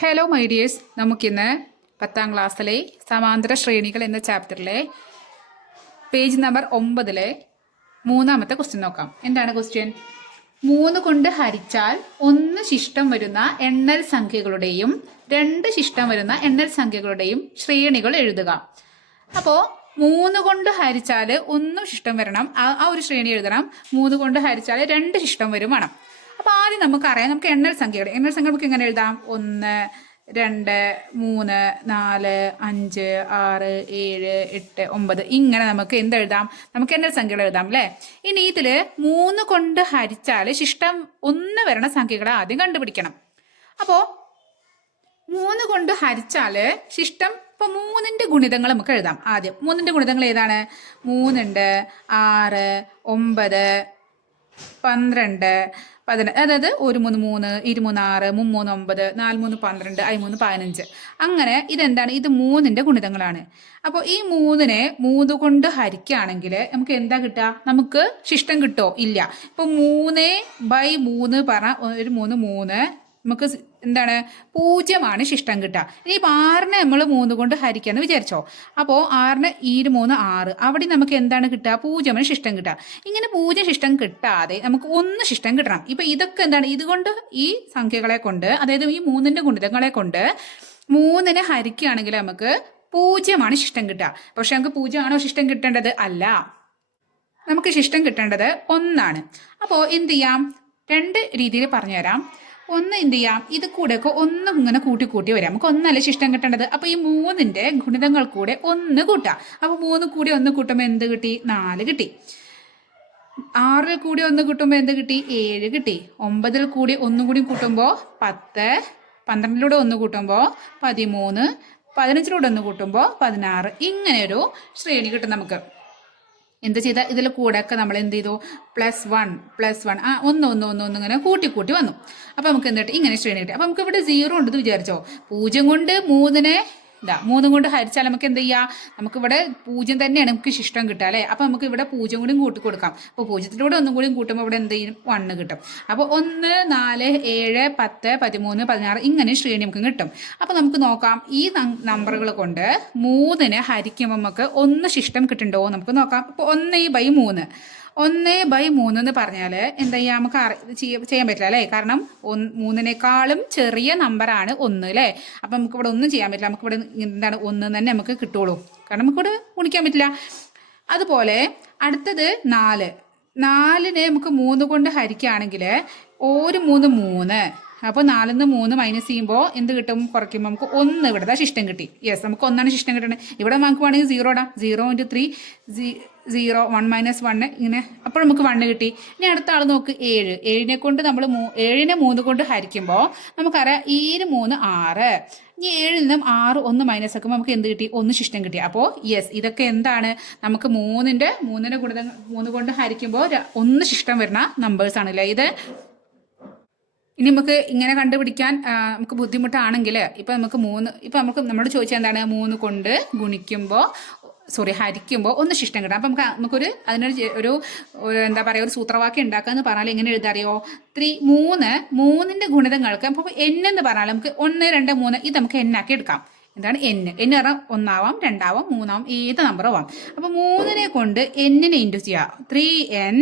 Hello my dears നമുക്കിന്ന് പത്താം ക്ലാസ്സിലെ സമാന്തര ശ്രേണികൾ എന്ന ചാപ്റ്ററിലെ പേജ് നമ്പർ ഒമ്പതിലെ മൂന്നാമത്തെ ക്വസ്റ്റ്യൻ നോക്കാം. എന്താണ് ക്വസ്റ്റ്യൻ മൂന്ന് കൊണ്ട് ഹരിച്ചാൽ ഒന്ന് ശിഷ്ടം വരുന്ന എണ്ണൽ സംഖ്യകളുടെയും രണ്ട് ശിഷ്ടം വരുന്ന എണ്ണൽ സംഖ്യകളുടെയും ശ്രേണികൾ എഴുതുക. അപ്പോൾ മൂന്ന് കൊണ്ട് ഹരിച്ചാൽ ഒന്നും ശിഷ്ടം വരണം. ആ ഒരു ശ്രേണി എഴുതണം. മൂന്ന് കൊണ്ട് ഹരിച്ചാൽ രണ്ട് ശിഷ്ടം വരും വേണം. അപ്പോൾ ആദ്യം നമുക്കറിയാം നമുക്ക് എണ്ണൽ സംഖ്യകൾ. എണ്ണൽ സംഖ്യ നമുക്ക് എങ്ങനെ എഴുതാം? ഒന്ന് രണ്ട് മൂന്ന് നാല് അഞ്ച് ആറ് ഏഴ് എട്ട് ഒമ്പത്. ഇങ്ങനെ നമുക്ക് എന്തെഴുതാം? നമുക്ക് എണ്ണൽ സംഖ്യകൾ എഴുതാം അല്ലേ? ഇനി ഇതിൽ മൂന്ന് കൊണ്ട് ഹരിച്ചാൽ ശിഷ്ടം ഒന്ന് വരണ സംഖ്യകളെ ആദ്യം കണ്ടുപിടിക്കണം. അപ്പോൾ മൂന്ന് കൊണ്ട് ഹരിച്ചാൽ ശിഷ്ടം ഇപ്പൊ മൂന്നിന്റെ ഗുണിതങ്ങൾ നമുക്ക് എഴുതാം ആദ്യം. മൂന്നിന്റെ ഗുണിതങ്ങൾ ഏതാണ്? മൂന്നുണ്ട് ആറ് ഒമ്പത് പന്ത്രണ്ട് പതിന അതായത് ഒരു മൂന്ന് മൂന്ന് ഇരുമൂന്ന് ആറ് മുമ്മൂന്ന് ഒമ്പത് നാല് മൂന്ന് പന്ത്രണ്ട് അയിമൂന്ന് പതിനഞ്ച്. അങ്ങനെ ഇതെന്താണ്? ഇത് മൂന്നിന്റെ ഗുണിതങ്ങളാണ്. അപ്പോൾ ഈ മൂന്നിനെ മൂന്ന് കൊണ്ട് ഹരിക്കുകയാണെങ്കിൽ നമുക്ക് എന്താ കിട്ടുക? നമുക്ക് ശിഷ്ടം കിട്ടോ? ഇല്ല. ഇപ്പോൾ മൂന്ന് ബൈ മൂന്ന് പറഞ്ഞ ഒരു മൂന്ന് മൂന്ന് നമുക്ക് എന്താണ്? പൂജ്യമാണ് ശിഷ്ടം കിട്ടുക. ഇനി ഇപ്പം ആറിനെ നമ്മൾ മൂന്ന് കൊണ്ട് ഹരിക്കാന്ന് വിചാരിച്ചോ? അപ്പോൾ ആറിന് ഈര് മൂന്ന് ആറ്. അവിടെ നമുക്ക് എന്താണ് കിട്ടുക? പൂജ്യമാണ് ശിഷ്ടം കിട്ടുക. ഇങ്ങനെ പൂജ്യം ശിഷ്ടം കിട്ടാതെ നമുക്ക് ഒന്ന് ശിഷ്ടം കിട്ടണം. ഇപ്പം ഇതൊക്കെ എന്താണ്? ഇതുകൊണ്ട് ഈ സംഖ്യകളെ കൊണ്ട് അതായത് ഈ മൂന്നിന്റെ ഗുണിതങ്ങളെ കൊണ്ട് മൂന്നിനെ ഹരിക്കുകയാണെങ്കിൽ നമുക്ക് പൂജ്യമാണ് ശിഷ്ടം കിട്ടുക. പക്ഷെ നമുക്ക് പൂജ്യമാണോ ശിഷ്ടം കിട്ടേണ്ടത്? അല്ല. നമുക്ക് ശിഷ്ടം കിട്ടേണ്ടത് ഒന്നാണ്. അപ്പോൾ എന്ത് ചെയ്യാം? രണ്ട് രീതിയിൽ പറഞ്ഞുതരാം. ഒന്ന് എന്ത് ചെയ്യാം? ഇത് കൂടെയൊക്കെ ഒന്ന് ഇങ്ങനെ കൂട്ടി കൂട്ടി വരാം. നമുക്ക് ഒന്നല്ല ശിഷ്ടം കിട്ടേണ്ടത്? അപ്പോൾ ഈ മൂന്നിന്റെ ഗുണിതങ്ങൾ കൂടെ ഒന്ന് കൂട്ടാം. അപ്പോൾ മൂന്ന് കൂടി ഒന്ന് കൂട്ടുമ്പോൾ എന്ത് കിട്ടി? നാല് കിട്ടി. ആറിൽ കൂടി ഒന്ന് കൂട്ടുമ്പോൾ എന്ത് കിട്ടി? ഏഴ് കിട്ടി. ഒമ്പതിൽ കൂടി ഒന്നും കൂടി കൂട്ടുമ്പോൾ പത്ത്. പന്ത്രണ്ടിലൂടെ ഒന്ന് കൂട്ടുമ്പോൾ പതിമൂന്ന്. പതിനഞ്ചിലൂടെ ഒന്ന് കൂട്ടുമ്പോൾ പതിനാറ്. ഇങ്ങനെ ഒരു ശ്രേണി കിട്ടും നമുക്ക്. എന്ത് ചെയ്ത? ഇതിൽ കൂടെ ഒക്കെ നമ്മൾ എന്ത് ചെയ്തു? പ്ലസ് വൺ പ്ലസ് വൺ ആ ഒന്ന് ഒന്ന് ഒന്ന് ഒന്ന് ഇങ്ങനെ കൂട്ടി കൂട്ടി വന്നു. അപ്പോൾ നമുക്ക് എന്തിട്ട് ഇങ്ങനെ ശ്രേണി കിട്ടി. അപ്പോൾ നമുക്ക് ഇവിടെ സീറോ ഉണ്ടെന്ന് വിചാരിച്ചോ? പൂജ്യം കൊണ്ട് മൂന്നിനെ ഇതാ മൂന്നും കൊണ്ട് ഹരിച്ചാൽ നമുക്ക് എന്ത് ചെയ്യാം? നമുക്കിവിടെ പൂജ്യം തന്നെയാണ് നമുക്ക് ശിഷ്ടം കിട്ടുക അല്ലേ? അപ്പോൾ നമുക്ക് ഇവിടെ പൂജ്യം കൂടി കൂട്ടി കൊടുക്കാം. അപ്പോൾ പൂജ്യത്തിലൂടെ ഒന്നും കൂടി കൂട്ടുമ്പോൾ ഇവിടെ എന്ത് ചെയ്യും? വണ്ണ് കിട്ടും. അപ്പോൾ ഒന്ന് നാല് ഏഴ് പത്ത് പതിമൂന്ന് പതിനാറ് ഇങ്ങനെ ശ്രേണി നമുക്ക് കിട്ടും. അപ്പോൾ നമുക്ക് നോക്കാം ഈ നമ്പറുകൾ കൊണ്ട് മൂന്നിന് ഹരിക്കുമ്പോൾ നമുക്ക് ഒന്ന് ശിഷ്ടം കിട്ടുന്നുണ്ടോ നമുക്ക് നോക്കാം. അപ്പോൾ ഒന്ന് ബൈ മൂന്ന്. ഒന്ന് ബൈ മൂന്ന് എന്ന് പറഞ്ഞാൽ എന്താ ചെയ്യുക നമുക്ക് ചെയ്യാൻ പറ്റില്ല അല്ലേ? കാരണം മൂന്നിനേക്കാളും ചെറിയ നമ്പറാണ് ഒന്ന് അല്ലേ? അപ്പം നമുക്ക് ഇവിടെ ഒന്നും ചെയ്യാൻ പറ്റില്ല. നമുക്ക് ഇവിടെ എന്താണ് ഒന്ന് തന്നെ നമുക്ക് കിട്ടുള്ളൂ. കാരണം നമുക്കിവിടെ ഗുണിക്കാൻ പറ്റില്ല. അതുപോലെ അടുത്തത് നാല്. നാലിനെ നമുക്ക് മൂന്ന് കൊണ്ട് ഹരിക്കുകയാണെങ്കിൽ ഒരു മൂന്ന് മൂന്ന്. അപ്പോൾ നാലിൽ നിന്ന് മൂന്ന് മൈനസ് ചെയ്യുമ്പോൾ എന്ത് കിട്ടും? കുറയ്ക്കുമ്പോൾ നമുക്ക് ഒന്ന് ഇവിടെ ശിഷ്ടം കിട്ടി. യെസ് നമുക്ക് ഒന്നാണ് ശിഷ്ടം കിട്ടുന്നത് ഇവിടെ നമുക്ക് വേണമെങ്കിൽ സീറോ ഇടാം. Zero into three zero one minus one ഇങ്ങനെ അപ്പോൾ നമുക്ക് വണ്ണ് കിട്ടി. ഇനി അടുത്ത ആൾ നോക്ക് ഏഴ്. ഏഴിനെ കൊണ്ട് നമ്മൾ മൂ ഏഴിനെ മൂന്ന് കൊണ്ട് ഹരിക്കുമ്പോൾ നമുക്കറിയാം ഏഴ് മൂന്ന് ആറ്. ഇനി ഏഴിൽ നിന്നും ആറ് ഒന്ന് മൈനസ് ആക്കുമ്പോൾ നമുക്ക് എന്ത് കിട്ടി? ഒന്ന് ശിഷ്ടം കിട്ടി. അപ്പോൾ യെസ് ഇതൊക്കെ എന്താണ്? നമുക്ക് മൂന്നിന്റെ മൂന്നിന്റെ കൂടുതൽ മൂന്ന് കൊണ്ട് ഹരിക്കുമ്പോൾ ഒന്ന് ശിഷ്ടം വരുന്ന നമ്പേഴ്സ് ആണല്ലേ ഇത് ഇനി നമുക്ക് ഇങ്ങനെ കണ്ടുപിടിക്കാൻ നമുക്ക് ബുദ്ധിമുട്ടാണെങ്കിൽ ഇപ്പം നമുക്ക് മൂന്ന് ഇപ്പം നമുക്ക് നമ്മൾ ചോദിച്ചാൽ എന്താണ്? മൂന്ന് കൊണ്ട് ഗുണിക്കുമ്പോൾ സോറി ഹരിക്കുമ്പോൾ ഒന്ന് ശിഷ്ടം കിട്ടും അപ്പം നമുക്ക് നമുക്കൊരു അതിനൊരു ഒരു എന്താ പറയുക ഒരു സൂത്രവാക്യം ഉണ്ടാക്കുക എന്ന് പറഞ്ഞാൽ എങ്ങനെ എഴുതാറിയോ? ത്രീ മൂന്ന് മൂന്നിന്റെ ഗുണിതങ്ങൾക്ക് അപ്പോൾ എൻ എന്ന് പറഞ്ഞാൽ നമുക്ക് ഒന്ന് രണ്ട് മൂന്ന് ഇത് നമുക്ക് എന്നാക്കി എടുക്കാം. എന്താണ് എൻ എന്ന് പറഞ്ഞാൽ ഒന്നാവാം രണ്ടാവാം മൂന്നാവാം ഏത് നമ്പറും ആവാം. അപ്പോൾ മൂന്നിനെ കൊണ്ട് എന്നിനെ ഇന്റു ചെയ്യാം ത്രീ എൻ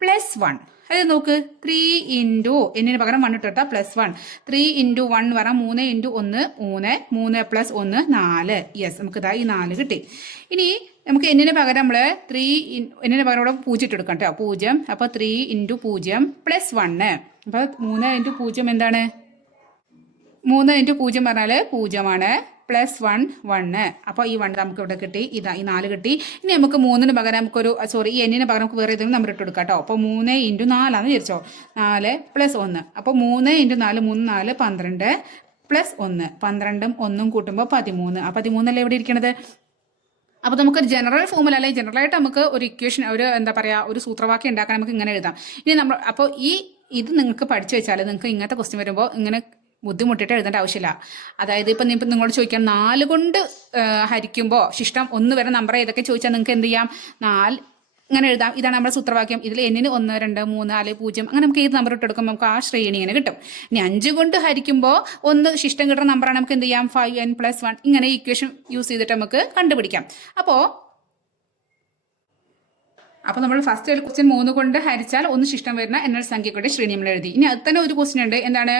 പ്ലസ് വൺ. അത് നോക്ക് ത്രീ ഇന്റു എന്നിന് പകരം one ഇട്ടിട്ട plus one three into one എന്ന് പറഞ്ഞാൽ മൂന്ന് ഇന്റു ഒന്ന് മൂന്ന് മൂന്ന് പ്ലസ് ഒന്ന് നാല്. യെസ് നമുക്ക് ഇതാ ഈ നാല് കിട്ടി. ഇനി നമുക്ക് എന്നിന് പകരം നമ്മൾ ത്രീ എന്നിന് പകരം ഇവിടെ പൂജ്യം ഇട്ട് എടുക്കാം കേട്ടോ. പൂജ്യം അപ്പോൾ ത്രീ ഇന്റു പൂജ്യം പ്ലസ് വണ്ണ് അപ്പോൾ മൂന്ന് ഇന്റു പൂജ്യം എന്താണ്? മൂന്ന് ഇന്റു പൂജ്യം പറഞ്ഞാൽ പൂജ്യമാണ്. പ്ലസ് വൺ വണ്ണ് അപ്പോൾ ഈ വൺ നമുക്ക് ഇവിടെ കിട്ടി ഇതാ ഈ നാല് കിട്ടി. ഇനി നമുക്ക് മൂന്നിന് പകരം നമുക്കൊരു സോറി ഈ എന്നിന് പകരം നമുക്ക് വേറെ ഏതെങ്കിലും നമ്പർ ഇട്ട് കൊടുക്കാം കേട്ടോ അപ്പോൾ മൂന്ന് ഇന്റു നാലാന്ന് വിചാരിച്ചോ? നാല് പ്ലസ് ഒന്ന്. അപ്പോൾ മൂന്ന് ഇന്റു നാല് മൂന്ന് നാല് പന്ത്രണ്ട് പ്ലസ് ഒന്ന്. പന്ത്രണ്ടും ഒന്നും കൂട്ടുമ്പോൾ പതിമൂന്ന്. ആ പതിമൂന്നല്ലേ ഇവിടെ ഇരിക്കണത്? അപ്പോൾ നമുക്ക് ജനറൽ ഫോമുല അല്ലെങ്കിൽ ജനറലായിട്ട് നമുക്ക് ഒരു ഇക്വേഷൻ ഒരു എന്താ പറയുക ഒരു സൂത്രവാക്യം ഉണ്ടാക്കാൻ നമുക്ക് ഇങ്ങനെ എഴുതാം. ഇനി നമ്മൾ അപ്പോൾ ഈ ഇത് നിങ്ങൾക്ക് പഠിച്ചു വെച്ചാൽ നിങ്ങൾക്ക് ഇങ്ങനത്തെ ക്വസ്റ്റ്യൻ വരുമ്പോൾ ഇങ്ങനെ ബുദ്ധിമുട്ടിട്ട് എഴുതേണ്ട ആവശ്യമില്ല. അതായത് ഇപ്പം ഇപ്പം നിങ്ങളോട് ചോദിക്കാം നാല് കൊണ്ട് ഹരിക്കുമ്പോൾ ശിഷ്ടം ഒന്ന് വരെ നമ്പർ ഏതൊക്കെ ചോദിച്ചാൽ നിങ്ങൾക്ക് എന്ത് ചെയ്യാം? നാല് ഇങ്ങനെ എഴുതാം. ഇതാണ് നമ്മുടെ സൂത്രവാക്യം. ഇതിൽ എന്നിന് ഒന്ന് രണ്ട് മൂന്ന് നാല് പൂജ്യം അങ്ങനെ നമുക്ക് ഏത് നമ്പർ ഇട്ട് കൊടുക്കുമ്പോൾ നമുക്ക് ആ ശ്രേണി ഇങ്ങനെ കിട്ടും. ഇനി അഞ്ച് കൊണ്ട് ഹരിക്കുമ്പോൾ ഒന്ന് ശിഷ്ടം കിട്ടുന്ന നമ്പറാണ് നമുക്ക് എന്ത് ചെയ്യാം? ഫൈവ് എൻ പ്ലസ് വൺ ഇങ്ങനെ ഇക്വേഷൻ യൂസ് ചെയ്തിട്ട് നമുക്ക് കണ്ടുപിടിക്കാം. അപ്പോൾ അപ്പോൾ നമ്മൾ ഫസ്റ്റ് ഒരു ക്വസ്റ്റ്യൻ മൂന്ന് കൊണ്ട് ഹരിച്ചാൽ ഒന്ന് ശിഷ്ടം വരുന്ന എണ്ണൽ സംഖ്യകളുടെ ശ്രേണി നമ്മൾ എഴുതി. ഇനി അത് തന്നെ ഒരു ക്വസ്റ്റ്യൻ ഉണ്ട്. എന്താണ്?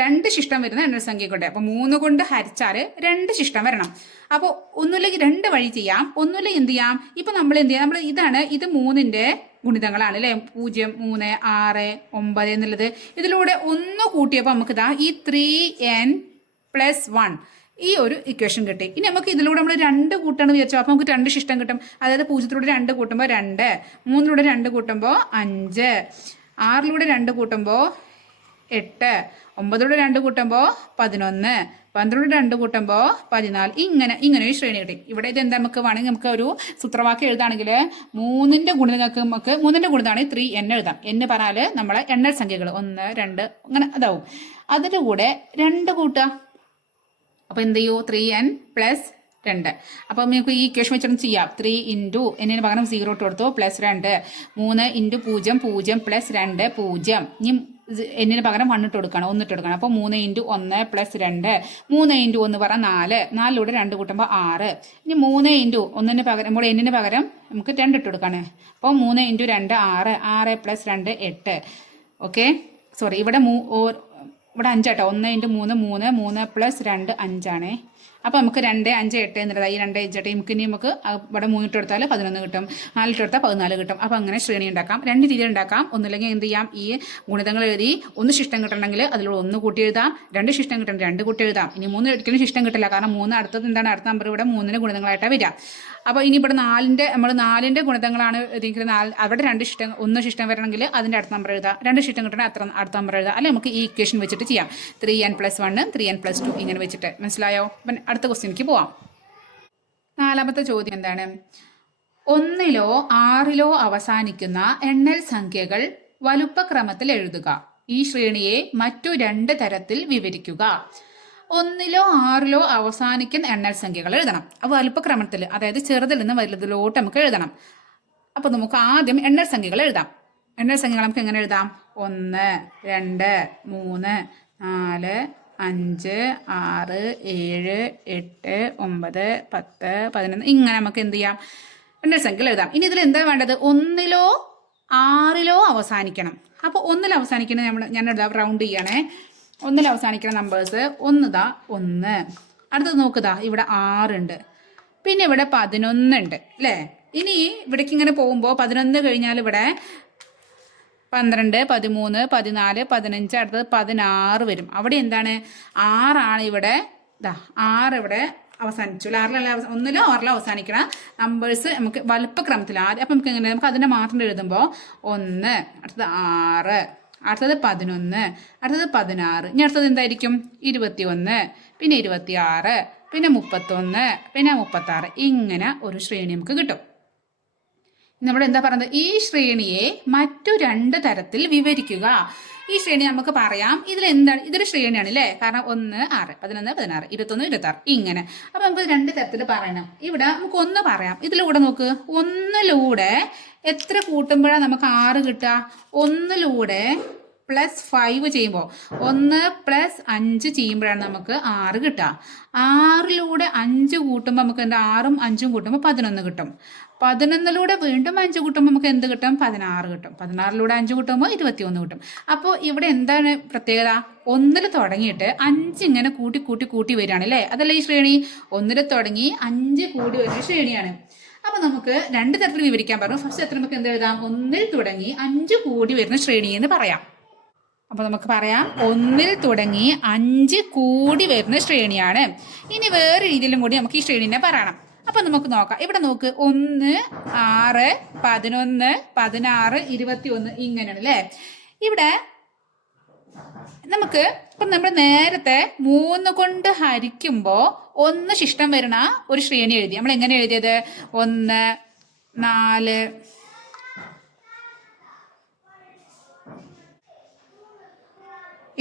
രണ്ട് ശിഷ്ടം വരുന്ന എണ്ണൽ കൊണ്ട് അപ്പോൾ മൂന്ന് കൊണ്ട് ഹരിച്ചാൽ രണ്ട് ശിഷ്ടം വരണം. അപ്പോൾ ഒന്നുമില്ലെങ്കിൽ രണ്ട് വഴി ചെയ്യാം. ഒന്നുമില്ലെങ്കിൽ എന്ത് ചെയ്യാം? ഇപ്പം നമ്മൾ എന്ത് ചെയ്യാം? നമ്മൾ ഇതാണ് ഇത് മൂന്നിന്റെ ഗുണിതങ്ങളാണ് അല്ലേ? പൂജ്യം മൂന്ന് ആറ് ഒമ്പത് എന്നുള്ളത്. ഇതിലൂടെ ഒന്ന് കൂട്ടിയപ്പോൾ നമുക്ക് ഇതാ ഈ ത്രീ എൻ പ്ലസ് വൺ ഈ ഒരു ഇക്വേഷൻ കിട്ടി. ഇനി നമുക്ക് ഇതിലൂടെ നമ്മൾ രണ്ട് കൂട്ടണം വിചാരിച്ചു? അപ്പോൾ നമുക്ക് രണ്ട് ശിഷ്ടം കിട്ടും. അതായത് പൂജ്യത്തിലൂടെ രണ്ട് കൂട്ടുമ്പോൾ രണ്ട് മൂന്നിലൂടെ രണ്ട് കൂട്ടുമ്പോൾ അഞ്ച് ആറിലൂടെ രണ്ട് കൂട്ടുമ്പോൾ എട്ട് ഒമ്പതിലൂടെ രണ്ട് കൂട്ടുമ്പോൾ പതിനൊന്ന്. പന്ത്രണ്ട് രണ്ട് കൂട്ടുമ്പോൾ പതിനാല്. ഇങ്ങനെ ഇങ്ങനെ ഒരു ശ്രേണി കിട്ടി. ഇവിടെ ഇത് എന്താ നമുക്ക് വേണമെങ്കിൽ നമുക്ക് ഒരു സൂത്രവാക്യം എഴുതാണെങ്കിൽ മൂന്നിന്റെ ഗുണിതങ്ങൾക്ക് നമുക്ക് മൂന്നിന്റെ ഗുണിതാണെങ്കിൽ ത്രീ എൻ എഴുതാം. എന്ന് പറഞ്ഞാൽ നമ്മളെ എണ്ണൽ സംഖ്യകൾ ഒന്ന് രണ്ട് അങ്ങനെ അതാവും അതിന്റെ കൂടെ രണ്ട് കൂട്ടുക. അപ്പോൾ എന്ത് ചെയ്യൂ? ത്രീ എൻ പ്ലസ് രണ്ട്. അപ്പോൾ നമുക്ക് ഈ ഇക്വേഷൻ വെച്ചിട്ട് ചെയ്യാം? ത്രീ ഇന്റു എന്നിന് പകരം സീറോ ഇട്ട് കൊടുത്തു പ്ലസ് രണ്ട്. മൂന്ന് ഇന്റു പൂജ്യം പൂജ്യം പ്ലസ് രണ്ട് പൂജ്യം. ഇനി എന്നിന് പകരം വണ്ണിട്ട് കൊടുക്കണം ഒന്ന് ഇട്ട് കൊടുക്കണം. അപ്പോൾ മൂന്ന് ഇന്റു ഒന്ന് പ്ലസ് രണ്ട് മൂന്ന് ഇന്റു ഒന്ന് പറ നാല്. നാലിലൂടെ രണ്ട് കൂട്ടുമ്പോൾ ആറ്. ഇനി മൂന്ന് ഇന്റു ഒന്നിന് പകരം നമ്മുടെ എന്നിന് പകരം നമുക്ക് രണ്ട് ഇട്ട് കൊടുക്കാണ്. അപ്പോൾ മൂന്ന് ഇന്റു രണ്ട് ആറ് ആറ് പ്ലസ് രണ്ട് എട്ട്. ഓക്കെ സോറി ഇവിടെ മൂ ഇവിടെ അഞ്ചാട്ടോ ഒന്ന് ഇന്റു മൂന്ന് മൂന്ന് മൂന്ന് പ്ലസ് രണ്ട് അഞ്ചാണേ. അപ്പോൾ നമുക്ക് രണ്ട് അഞ്ച് എട്ട് എന്നുള്ളത്. ഈ രണ്ട് അഞ്ച് എട്ട് നമുക്ക് ഇനി നമുക്ക് ഇവിടെ മൂന്നിട്ട് എടുത്താൽ പതിനൊന്ന് കിട്ടും. നാലിട്ട് എടുത്താൽ പതിനാല് കിട്ടും. അപ്പോൾ അങ്ങനെ ശ്രേണി ഉണ്ടാക്കാം. രണ്ട് രീതിയിൽ ഉണ്ടാക്കാം. ഒന്നില്ലെങ്കിൽ എന്ത് ചെയ്യാം? ഈ ഗുണിതങ്ങൾ എഴുതി ഒന്ന് ശിഷ്ടം കിട്ടണമെങ്കിൽ അതിലൂടെ ഒന്ന് കൂട്ടി എഴുതാം. രണ്ട് ശിഷ്ടം കിട്ടണം രണ്ട് കൂട്ടി എഴുതാം. ഇനി മൂന്ന് ഒരിക്കലും ശിഷ്ടം കിട്ടില്ല. കാരണം മൂന്ന് അടുത്തത് എന്താണ്? അടുത്ത നമ്പർ ഇവിടെ മൂന്നിന് ഗുണിതങ്ങളായിട്ടാണ് വരിക. അപ്പോൾ ഇനി ഇവിടെ നാലിന്റെ നമ്മൾ നാലിന്റെ ഗുണിതങ്ങളാണ് എഴുതിയിരിക്കുന്നത്. നാല് അവിടെ രണ്ട് ശിഷ്ടം ഒന്ന് ശിഷ്ടം വരണമെങ്കിൽ അതിന്റെ അടുത്ത നമ്പർ എഴുതാം. രണ്ട് ശിഷ്ടം കിട്ടണമെങ്കിൽ അത്ര അടുത്ത നമ്പർ എഴുതാം. അല്ലെങ്കിൽ നമുക്ക് ഈ ഇക്വേഷൻ വെച്ചിട്ട് ചെയ്യാം. Three N plus one three N plus two ഇങ്ങനെ വെച്ചിട്ട്. മനസ്സിലായോ? അടുത്ത ക്വസ്റ്റ്യനിക്ക് പോവാം. നാലാമത്തെ ചോദ്യം എന്താണ്? ഒന്നിലോ ആറിലോ അവസാനിക്കുന്ന എണ്ണൽ സംഖ്യകൾ വലുപ്പക്രമത്തിൽ എഴുതുക. ഈ ശ്രേണിയെ മറ്റു രണ്ട് തരത്തിൽ വിവരിക്കുക. ഒന്നിലോ ആറിലോ അവസാനിക്കുന്ന എണ്ണൽ സംഖ്യകൾ എഴുതണം. അപ്പോൾ വലുപ്പക്രമത്തിൽ അതായത് ചെറുതിൽ നിന്ന് വലുതിലോട്ട് നമുക്ക് എഴുതണം. അപ്പോൾ നമുക്ക് ആദ്യം എണ്ണൽ സംഖ്യകൾ എഴുതാം. എണ്ണൽ സംഖ്യകൾ നമുക്ക് എങ്ങനെ എഴുതാം? ഒന്ന് രണ്ട് മൂന്ന് നാല് അഞ്ച് ആറ് ഏഴ് എട്ട് ഒമ്പത് പത്ത് പതിനൊന്ന്. ഇങ്ങനെ നമുക്ക് എന്ത് ചെയ്യാം? രണ്ടര സംഖ്യ എഴുതാം. ഇനി ഇതിൽ എന്താ വേണ്ടത്? ഒന്നിലോ ആറിലോ അവസാനിക്കണം. അപ്പോൾ ഒന്നിൽ അവസാനിക്കുന്നത് നമ്മൾ ഞാൻ എഴുതാം റൗണ്ട് ചെയ്യണേ? ഒന്നിൽ അവസാനിക്കുന്ന നമ്പേഴ്സ് ഒന്നുതാ ഒന്ന്. അടുത്തത് നോക്കുതാ ഇവിടെ ആറുണ്ട് പിന്നെ ഇവിടെ പതിനൊന്നുണ്ട് അല്ലേ ഇനി ഇവിടേക്ക് ഇങ്ങനെ പോകുമ്പോൾ പതിനൊന്ന് കഴിഞ്ഞാൽ ഇവിടെ പന്ത്രണ്ട് പതിമൂന്ന് പതിനാല് പതിനഞ്ച് അടുത്തത് പതിനാറ് വരും. അവിടെ എന്താണ്? ആറാണ് ഇവിടെ ഇതാ ആറ് ഇവിടെ അവസാനിച്ചു. ആറിലല്ല ഒന്നിലോ ആറിലോ അവസാനിക്കണ നമ്പേഴ്സ് നമുക്ക് വലുപ്പക്രമത്തിൽ ആദ്യം അപ്പം നമുക്ക് എങ്ങനെ നമുക്ക് അതിനെ മാത്രം എഴുതുമ്പോൾ ഒന്ന് അടുത്തത് ആറ് അടുത്തത് പതിനൊന്ന് അടുത്തത് പതിനാറ്. ഇനി അടുത്തത് എന്തായിരിക്കും? ഇരുപത്തി ഒന്ന് പിന്നെ ഇരുപത്തി ആറ് പിന്നെ മുപ്പത്തൊന്ന് പിന്നെ മുപ്പത്താറ്. ഇങ്ങനെ ഒരു ശ്രേണി നമുക്ക് കിട്ടും. നമ്മൾ എന്താ പറയുന്നത്? ഈ ശ്രേണിയെ മറ്റു രണ്ട് തരത്തിൽ വിവരിക്കുക. ഈ ശ്രേണി നമുക്ക് പറയാം. ഇതിൽ എന്താണ്? ഇതൊരു ശ്രേണിയാണ് അല്ലേ? കാരണം ഒന്ന് ആറ് പതിനൊന്ന് പതിനാറ് ഇരുപത്തൊന്ന് ഇരുപത്തി ആറ് ഇങ്ങനെ. അപ്പൊ നമുക്ക് രണ്ട് തരത്തിൽ പറയണം. ഇവിടെ നമുക്ക് ഒന്ന് പറയാം. ഇതിലൂടെ നോക്ക്. ഒന്നിലൂടെ എത്ര കൂട്ടുമ്പോഴാണ് നമുക്ക് ആറ് കിട്ടുക? ഒന്നിലൂടെ പ്ലസ് ഫൈവ് ചെയ്യുമ്പോൾ ഒന്ന് പ്ലസ് അഞ്ച് ചെയ്യുമ്പോഴാണ് നമുക്ക് ആറ് കിട്ടുക. ആറിലൂടെ അഞ്ച് കൂട്ടുമ്പോൾ നമുക്ക് എന്താ? ആറും അഞ്ചും കൂട്ടുമ്പോൾ പതിനൊന്ന് കിട്ടും. പതിനൊന്നിലൂടെ വീണ്ടും അഞ്ച് കൂട്ടുമ്പോൾ നമുക്ക് എന്ത് കിട്ടും? പതിനാറ് കിട്ടും. പതിനാറിലൂടെ അഞ്ച് കൂട്ടുമ്പോൾ ഇരുപത്തിയൊന്ന് കിട്ടും. അപ്പോൾ ഇവിടെ എന്താണ് പ്രത്യേകത? ഒന്നിൽ തുടങ്ങിയിട്ട് അഞ്ച് ഇങ്ങനെ കൂട്ടി കൂട്ടി കൂട്ടി വരികയാണ് അല്ലേ? അതല്ലേ ഈ ശ്രേണി? ഒന്നിൽ തുടങ്ങി അഞ്ച് കൂടി വരുന്ന ശ്രേണിയാണ്. അപ്പൊ നമുക്ക് രണ്ട് തരത്തിൽ വിവരിക്കാൻ പറഞ്ഞു. ഫസ്റ്റ് എത്ര നമുക്ക് എന്ത് എഴുതാം? ഒന്നിൽ തുടങ്ങി അഞ്ച് കൂടി വരുന്ന ശ്രേണി എന്ന് പറയാം. അപ്പോൾ നമുക്ക് പറയാം ഒന്നിൽ തുടങ്ങി അഞ്ച് കൂടി വരുന്ന ശ്രേണിയാണ്. ഇനി വേറെ രീതിയിലും കൂടി നമുക്ക് ഈ ശ്രേണീനെ പറയണം. അപ്പം നമുക്ക് നോക്കാം. ഇവിടെ നോക്ക്. ഒന്ന് ആറ് പതിനൊന്ന് പതിനാറ് ഇരുപത്തി ഒന്ന് ഇങ്ങനെയാണ് അല്ലേ? ഇവിടെ നമുക്ക് ഇപ്പം നമ്മൾ നേരത്തെ മൂന്ന് കൊണ്ട് ഹരിക്കുമ്പോൾ ഒന്ന് ശിഷ്ടം വരുന്ന ഒരു ശ്രേണി എഴുതി. നമ്മൾ എങ്ങനെ എഴുതിയത്? ഒന്ന് നാല്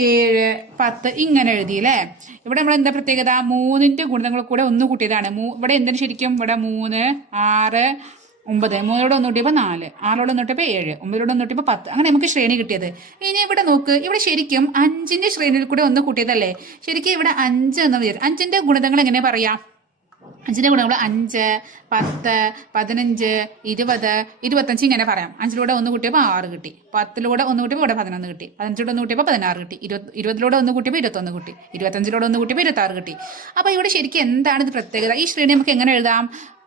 ഏഴ് പത്ത് ഇങ്ങനെ എഴുതി അല്ലേ ഇവിടെ നമ്മൾ എന്താ പ്രത്യേകത? മൂന്നിന്റെ ഗുണിതങ്ങൾ കൂടെ ഒന്ന് കൂട്ടിയതാണ്. മൂ ഇവിടെ എന്തിനു ശരിക്കും? ഇവിടെ മൂന്ന് ആറ് ഒമ്പത്. മൂന്നോട് ഒന്ന് കൂട്ടിയപ്പോൾ നാല്. ആറോട് ഒന്ന് കൂട്ടിയപ്പോൾ ഏഴ്. ഒമ്പതിലൂടെ ഒന്ന് കൂട്ടിയപ്പോൾ പത്ത്. അങ്ങനെ നമുക്ക് ശ്രേണി കിട്ടിയത്. ഇനി ഇവിടെ നോക്ക്. ഇവിടെ ശരിക്കും അഞ്ചിന്റെ ശ്രേണിയിൽ കൂടെ ഒന്ന് കൂട്ടിയതല്ലേ? ശരിക്കും ഇവിടെ അഞ്ച് എന്ന് വിചാരിച്ചു അഞ്ചിന്റെ ഗുണിതങ്ങൾ എങ്ങനെ പറയാം? അഞ്ചിന്റെ ഗുണങ്ങൾ അഞ്ച് പത്ത് പതിനഞ്ച് ഇരുപത് ഇരുപത്തഞ്ച് ഇങ്ങനെ പറയാം. അഞ്ചിലൂടെ ഒന്ന് കൂട്ടിയപ്പോൾ ആറ് കിട്ടി. പത്തിലൂടെ ഒന്ന് കൂട്ടിയപ്പോൾ ഇവിടെ പതിനൊന്ന് കിട്ടി. പതിനഞ്ചിലൂടെ ഒന്ന് കൂട്ടിയപ്പോൾ പതിനാറ് കിട്ടി. ഇരുപത് ഇരുപതിലൂടെ ഒന്ന് കൂട്ടിയപ്പോൾ ഇരുപത്തൊന്ന് കിട്ടി. ഇരുപത്തഞ്ചിലൂടെ ഒന്ന് കൂട്ടിയപ്പോൾ ഇരുപത്താറ് കിട്ടി. അപ്പോൾ ഇവിടെ ശരിക്കും എന്താണ് ഇത് പ്രത്യേകത? ഈ ശ്രേണി നമുക്ക് എങ്ങനെ എഴുതാം?